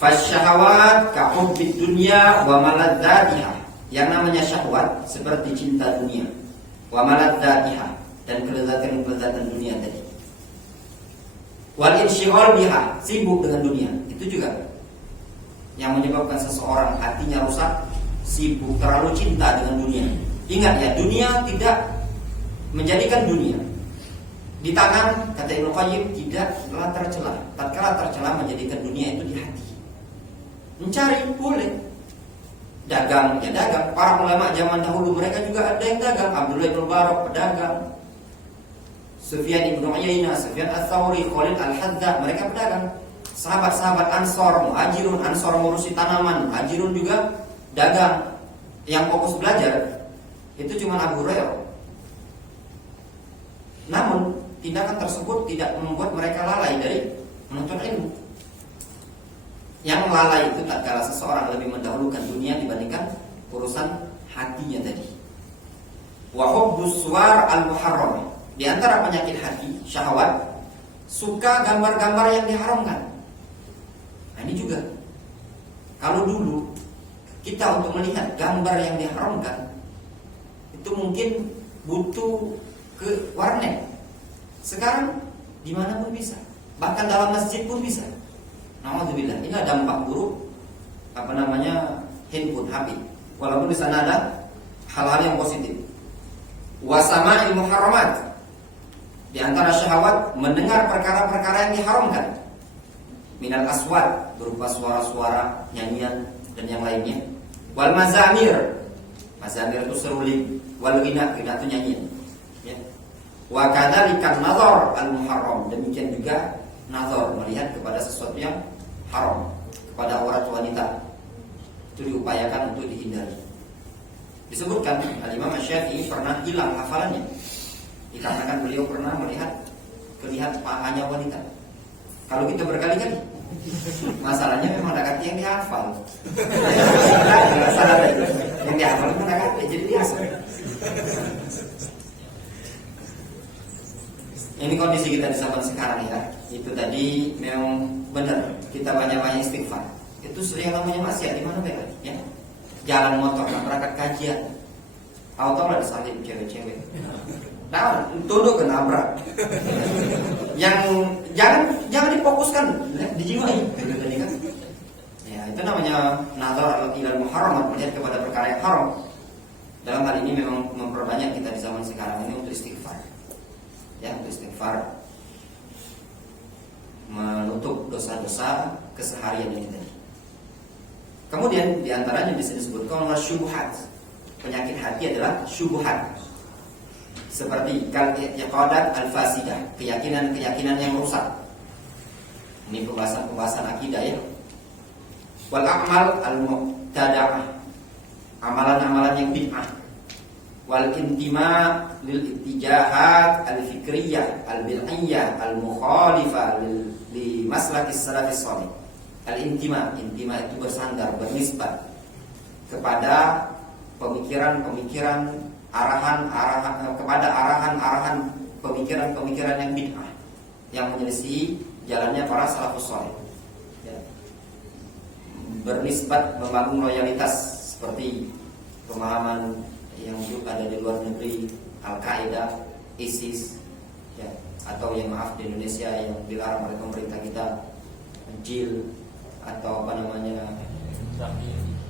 fasyahawat kahubbid dunya wa maladzatiha. Yang namanya syahwat seperti cinta dunia, wa maladzatiha, dan kelezatan-kelezatan dunia tadi. Wal insyighal biha, sibuk dengan dunia. Itu juga yang menyebabkan seseorang hatinya rusak, sibuk terlalu cinta dengan dunia. Ingat ya, dunia tidak menjadikan dunia di tangan, kata Ibnu Qayyim, tidaklah tercela. Tatkala tercela menjadikan dunia itu di hati. Mencari boleh, dagang ya dagang. Para ulama zaman dahulu mereka juga ada yang dagang. Abdullah bin Mubarak pedagang, Sufyan ibn Uyainah, Sufyan Ats-Tsauri, Khalid Al-Hadza, mereka pedagang. Sahabat-sahabat Ansor, Muhajirun, Ansor ngurusi tanaman, Muhajirun juga dagang. Yang fokus belajar itu cuma Abu Hurairah. Namun tindakan tersebut tidak membuat mereka lalai dari menuntut ilmu. Yang lalai itu tatkala seseorang lebih mendahulukan dunia dibandingkan urusan hatinya tadi. Wa hubbus suwar al-muharram. Di antara penyakit hati, syahwat, suka gambar-gambar yang diharamkan. Nah, ini juga. Kalau dulu kita untuk melihat gambar yang diharamkan itu mungkin butuh ke warnet. Sekarang di mana pun bisa, bahkan dalam masjid pun bisa. Alhamdulillah, ini ada dampak buruk handphone, HP. Walaupun di sana ada hal-hal yang positif. Wasama'il muharramat. Di antara syahwat mendengar perkara-perkara yang diharamkan. Minal aswat, berupa suara-suara, nyanyian dan yang lainnya. Wal mazamir. Mazamir itu seruling. Wal ghina itu nyanyian. Ya. Wa kadzalika nazar al-muharram, demikian juga nazar, melihat kepada sesuatu yang haram, kepada aurat wanita, itu diupayakan untuk dihindari. Disebutkan Al-Imam Asy-Syafi'i pernah hilang hafalannya dikarenakan beliau pernah melihat pahanya wanita. Kalau kita berkali-kali, masalahnya memang ada kata yang dihafal. Masalah yang dihafal itu ada kata, jadi biasa. Ini kondisi kita di zaman sekarang ya. Itu tadi memang benar. Kita banyak-banyak istighfar. Itu sering namanya maksiat di mana ya. Jalan motor, berangkat kajian, auto ada salib cewek-cewek. Nah, tunduk ke nabrak. Yang jangan difokuskan, dijiwai. Ya, itu namanya nazar ilal muharramat, melihat kepada perkara yang haram. Dalam hal ini memang memperbanyak kita di zaman sekarang ini untuk istighfar. Ya, untuk istighfar, menutup dosa-dosa keseharian ini tadi. Kemudian diantaranya bisa disebutkan syubhat. Penyakit hati adalah syubhat. seperti kal-i'tiqadat al-fasidah, keyakinan-keyakinan yang rusak. Ini pembahasan akidah ya. Wal a'mal al-muqtada'ah, amalan-amalan yang bid'ah. Wal intima lil ittijahat al-fikriyah al-bid'iyah al-mukhalifah li maslakis salafis shalih. Al-intima itu bersandar, bernisbat kepada pemikiran-pemikiran kepada arahan pemikiran-pemikiran yang bid'ah yang menyelisihi jalannya para salafus saleh. Ya. Bernisbat membangun loyalitas seperti pemahaman yang ada di luar negeri, Al-Qaeda, ISIS, ya, atau yang di Indonesia yang dilarang oleh pemerintah kita, JIL atau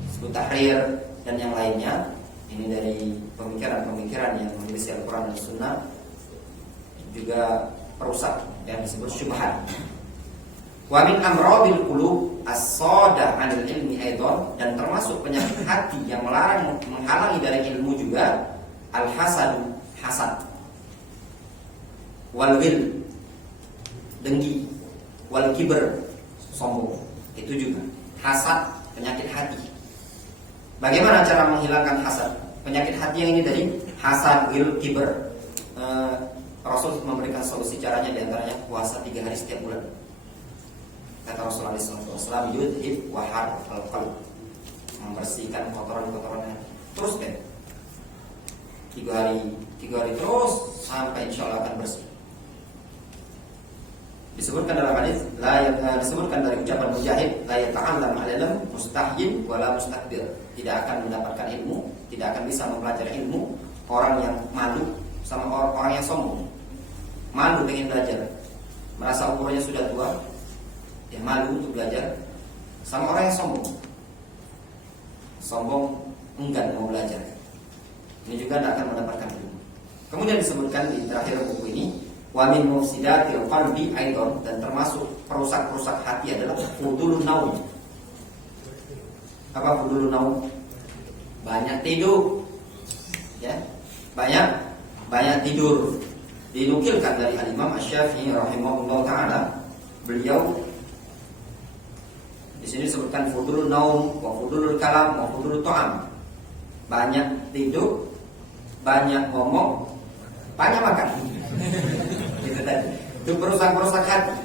Hizbut Tahrir dan yang lainnya. Ini dari pemikiran-pemikiran yang menyelisih Al-Quran dan Sunnah, juga perusak yang disebut syubhat. Wa min amradil qulub as-sada 'anil ilmi aidan, dan termasuk penyakit hati yang melarang menghalangi dari ilmu juga al-hasad, hasad, wal ghil, dengki, wal kibr, sombong. Itu juga hasad, penyakit hati. Bagaimana cara menghilangkan hasad? Penyakit hati yang ini dari hasad, ghil, kibr. Rasul memberikan solusi caranya, diantaranya puasa 3 hari setiap bulan. Kata Rasulullah SAW, yudhib wahar al-qalb, membersihkan kotoran-kotoran hati. Terus kan 3 hari terus sampai insya Allah akan bersih. Disebutkan dalam hadis, disebutkan dari ucapan Mujahid, la yata'allam al-ilm mustahyin wala mustakbir. Tidak akan mendapatkan ilmu, tidak akan bisa mempelajari ilmu orang yang malu sama orang yang sombong. Malu ingin belajar, merasa umurnya sudah tua, ya malu untuk belajar, sama orang yang sombong. Sombong enggan mau belajar. Ini juga tidak akan mendapatkan ilmu. Kemudian disebutkan di terakhir buku ini, wa min mufsidatil qalbi aidan, dan termasuk perusak-perusak hati adalah fudulun naum. Apa fudulun naum? Banyak tidur. Ya. Banyak tidur. Dinukilkan dari Al-Imam Asy-Syafi'i rahimahullah taala, beliau di sini disebutkan fudulun naum, wa fudulul kalam, wa fudulul ta'am. Banyak tidur, banyak ngomong, banyak makan. Itu tadi. Itu perusak-perusak hati.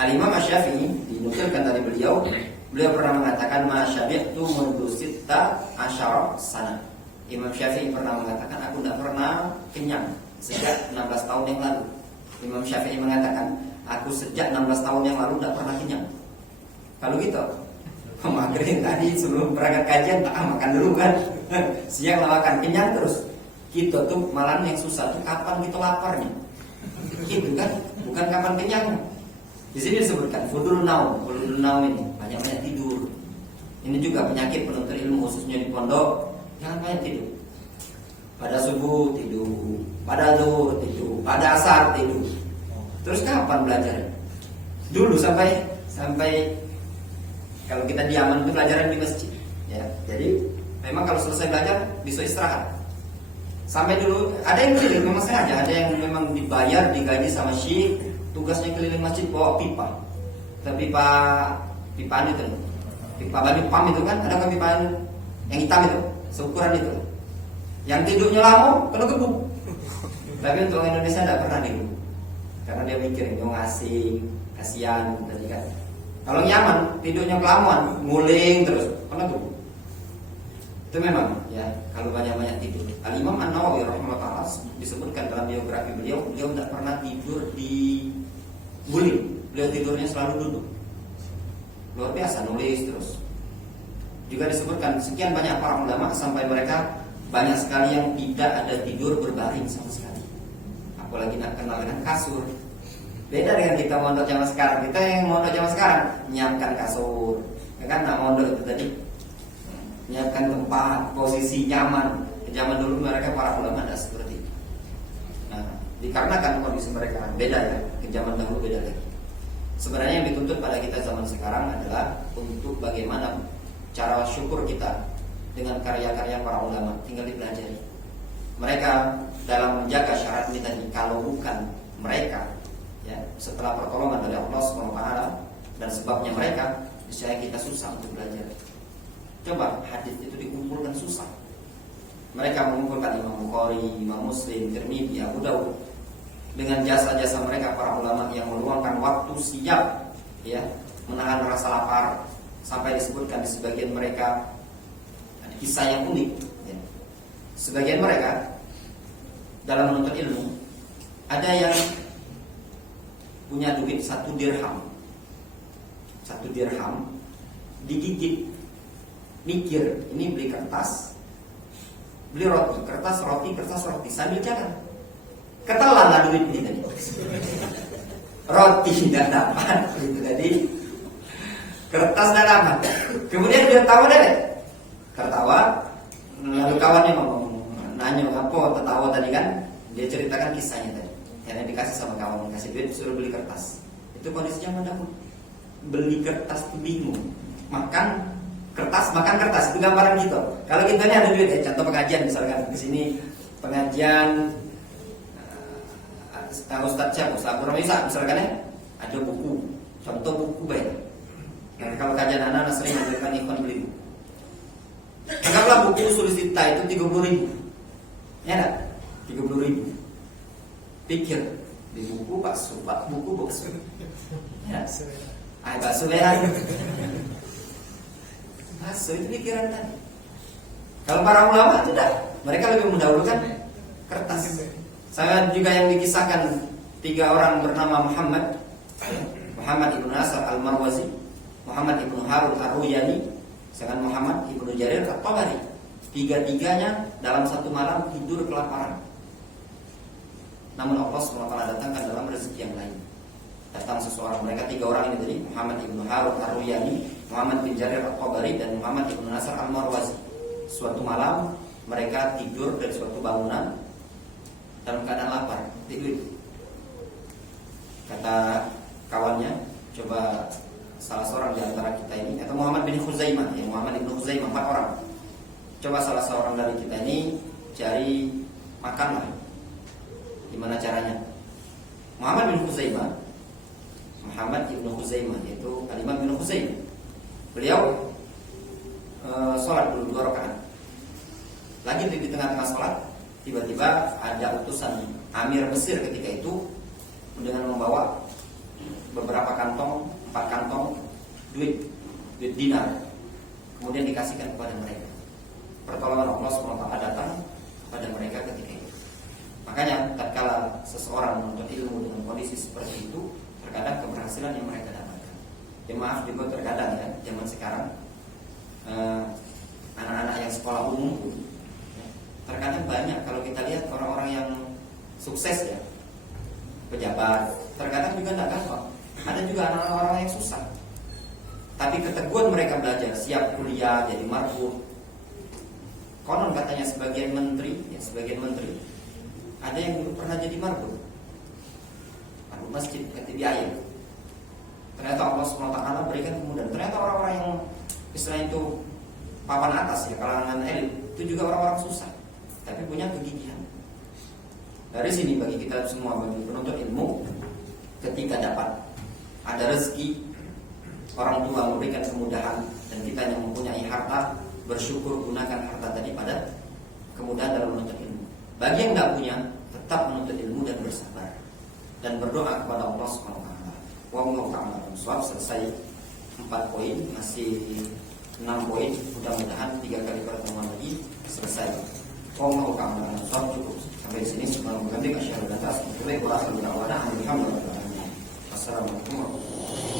Al-Imam Asy-Syafi'i dinukilkan dari beliau pernah mengatakan masyabi'tu mundu sitta asyara sana. Imam Syafi'i pernah mengatakan, aku tidak pernah kenyang sejak 16 tahun yang lalu. Imam Syafi'i mengatakan, aku sejak 16 tahun yang lalu tidak pernah kenyang. Kalau gitu, maghrib tadi sebelum berangkat kajian makan dulu kan. Siang makan, kenyang terus. Kita tuh malah yang susah tuh kapan kita laparnya. Gitu kan, bukan kapan kenyangnya. Di sini disebutkan fudul naum ini banyak tidur. Ini juga penyakit penuntut ilmu, khususnya di pondok. Jangan banyak tidur. Pada subuh tidur, pada zuhur tidur, pada asar tidur. Terus kapan belajar? Dulu sampai kalau kita diaman itu pelajaran di masjid. Ya, jadi memang kalau selesai belajar bisa istirahat. Sampai dulu ada yang tidur memang sengaja, ada yang memang dibayar, digaji sama syekh, tugasnya keliling masjid bawa pipa. Tapi pipa itu, pipa baju pam itu kan, ada kan pipa yang hitam itu, seukuran itu. Yang tidurnya lama kena gebuk. Tapi untuk Indonesia tidak pernah tidur, karena dia mikir itu ngasih, kasihan tadi kan. Kalau nyaman tidurnya kelamaan, nguling terus, kena gebuk. Itu memang ya, kalau banyak-banyak tidur. Al-Imam An-Nawawi rahimahullah disebutkan dalam biografi beliau tidak pernah tidur di guling. Beliau tidurnya selalu duduk. Luar biasa, nulis terus. Juga disebutkan sekian banyak para ulama sampai mereka banyak sekali yang tidak ada tidur berbaring sama sekali. Apalagi nak kenal dengan kasur. Beda dengan kita mondok zaman sekarang. Kita yang mondok zaman sekarang menyiapkan kasur. Ya kan, nak mondok itu tadi menyiapkan tempat, posisi nyaman. Zaman dulu mereka para ulama tidak seperti itu. Nah, dikarenakan kondisi mereka beda ya, ke zaman dahulu beda lagi. Sebenarnya yang dituntut pada kita zaman sekarang adalah untuk bagaimana cara syukur kita dengan karya-karya para ulama, tinggal dipelajari. mereka dalam menjaga syarat ini tadi. Kalau bukan mereka, ya, setelah pertolongan dari Allah SWT dan sebabnya mereka, niscaya kita susah untuk belajar. Coba hadis itu dikumpulkan susah. Mereka mengumpulkan Imam Bukhari, Imam Muslim, Tirmidzi, Abu Dawud dengan jasa-jasa mereka para ulama yang meluangkan waktu siap, ya, menahan rasa lapar, sampai disebutkan di sebagian mereka ada kisah yang unik, ya. Sebagian mereka dalam menuntut ilmu ada yang punya duit 1 dirham, 1 dirham digigit, mikir ini beli kertas, beli roti, kertas roti sambil jalan. Ketelan lah duit ini tadi. Roti tidak dapat, gitu tadi. Kertas tidak dapat. Kemudian dia tertawa. Lalu kawannya ngomong, nanya apa tertawa tadi kan? Dia ceritakan kisahnya tadi. Yang dikasih sama kawan, kasih duit suruh beli kertas. Itu kondisinya mana pun. Beli kertas itu bingung. Makan kertas itu gambaran gitu. Kalau kita ini ada duit, ya, contoh pengajian misalkan di sini pengajian Ustadz siapa? Ustadz Abdul Rahman misalkan ya, ada buku, contoh buku baik. Nah, kalau kajian anak-anak sering mengajarkan ikhwan beli buku. Anggaplah buku Sulisita itu 30.000, ya enggak? 30.000. Pikir di buku bakso, ya, bakso merah. Bakso itu pikiran tadi. Kalau para ulama tidak, mereka lebih mendahulukan kertas. Saya juga yang dikisahkan 3 orang bernama Muhammad ibnu Nasr al-Marwazi, Muhammad ibnu Harun ar-Ruyani, dengan Muhammad ibnu Jarir at-Tabari. 3-tiganya dalam satu malam tidur kelaparan. Namun Allah SWT datangkan dalam rezeki yang lain. Datang seseorang, mereka 3 orang ini tadi, Muhammad ibnu Harun ar-Ruyani, Muhammad bin Jarir at-Tabari, dan Muhammad ibnu Nasr al-Marwazi. Suatu malam mereka tidur dari suatu bangunan dalam keadaan lapar, tidur. Kata kawannya, coba salah seorang di antara kita ini, atau Muhammad bin Khuzaimah, ya, Muhammad bin Khuzaimah, 4 orang. Coba salah seorang dari kita ini cari makanlah. Gimana caranya? Muhammad bin Khuzaimah, yaitu Al-Imam bin Khuzaimah. Beliau sholat dulu 2 rakaat. Lagi di tengah-tengah sholat, tiba-tiba ada utusan Amir Mesir ketika itu dengan membawa beberapa kantong, 4 kantong duit dinar, kemudian dikasihkan kepada mereka. Pertolongan Allah SWT datang kepada mereka ketika itu. Makanya tatkala seseorang menuntut ilmu dengan kondisi seperti itu, terkadang keberhasilan yang mereka dapatkan. Ya maaf juga terkadang ya, zaman sekarang anak-anak yang sekolah umum, terkadang banyak kalau kita lihat orang-orang yang sukses ya, pejabat, terkadang juga tidak gampang. Ada juga anak-orang yang susah, tapi keteguhan mereka belajar, siap kuliah, jadi marbur. Konon katanya sebagian menteri ada yang dulu pernah jadi marbur masjid, ganti biaya. Ternyata Allah SWT berikan kemudahan. Ternyata orang-orang yang istilahnya itu papan atas ya, kalangan elit, itu juga orang-orang susah, tapi punya kegigihan. Dari sini bagi kita semua, bagi penuntut ilmu, ketika dapat ada rezeki, orang tua memberikan kemudahan, dan kita yang mempunyai harta, bersyukur gunakan harta tadi pada kemudahan dalam menuntut ilmu. Bagi yang tidak punya, tetap menuntut ilmu dan bersabar dan berdoa kepada Allah SWT. Wallahu ta'ala bishawab. Selesai 4 poin, masih 6 poin. Mudah-mudahan 3 kali pertemuan lagi selesai. Wallahu ta'ala bishawab. Cukup sampai di sini. Subhanallah wa bihamdihi asyhadu an la ilaha illa anta astaghfiruka wa atubu ilaik. Wassalamualaikum warahmatullahi wabarakatuh.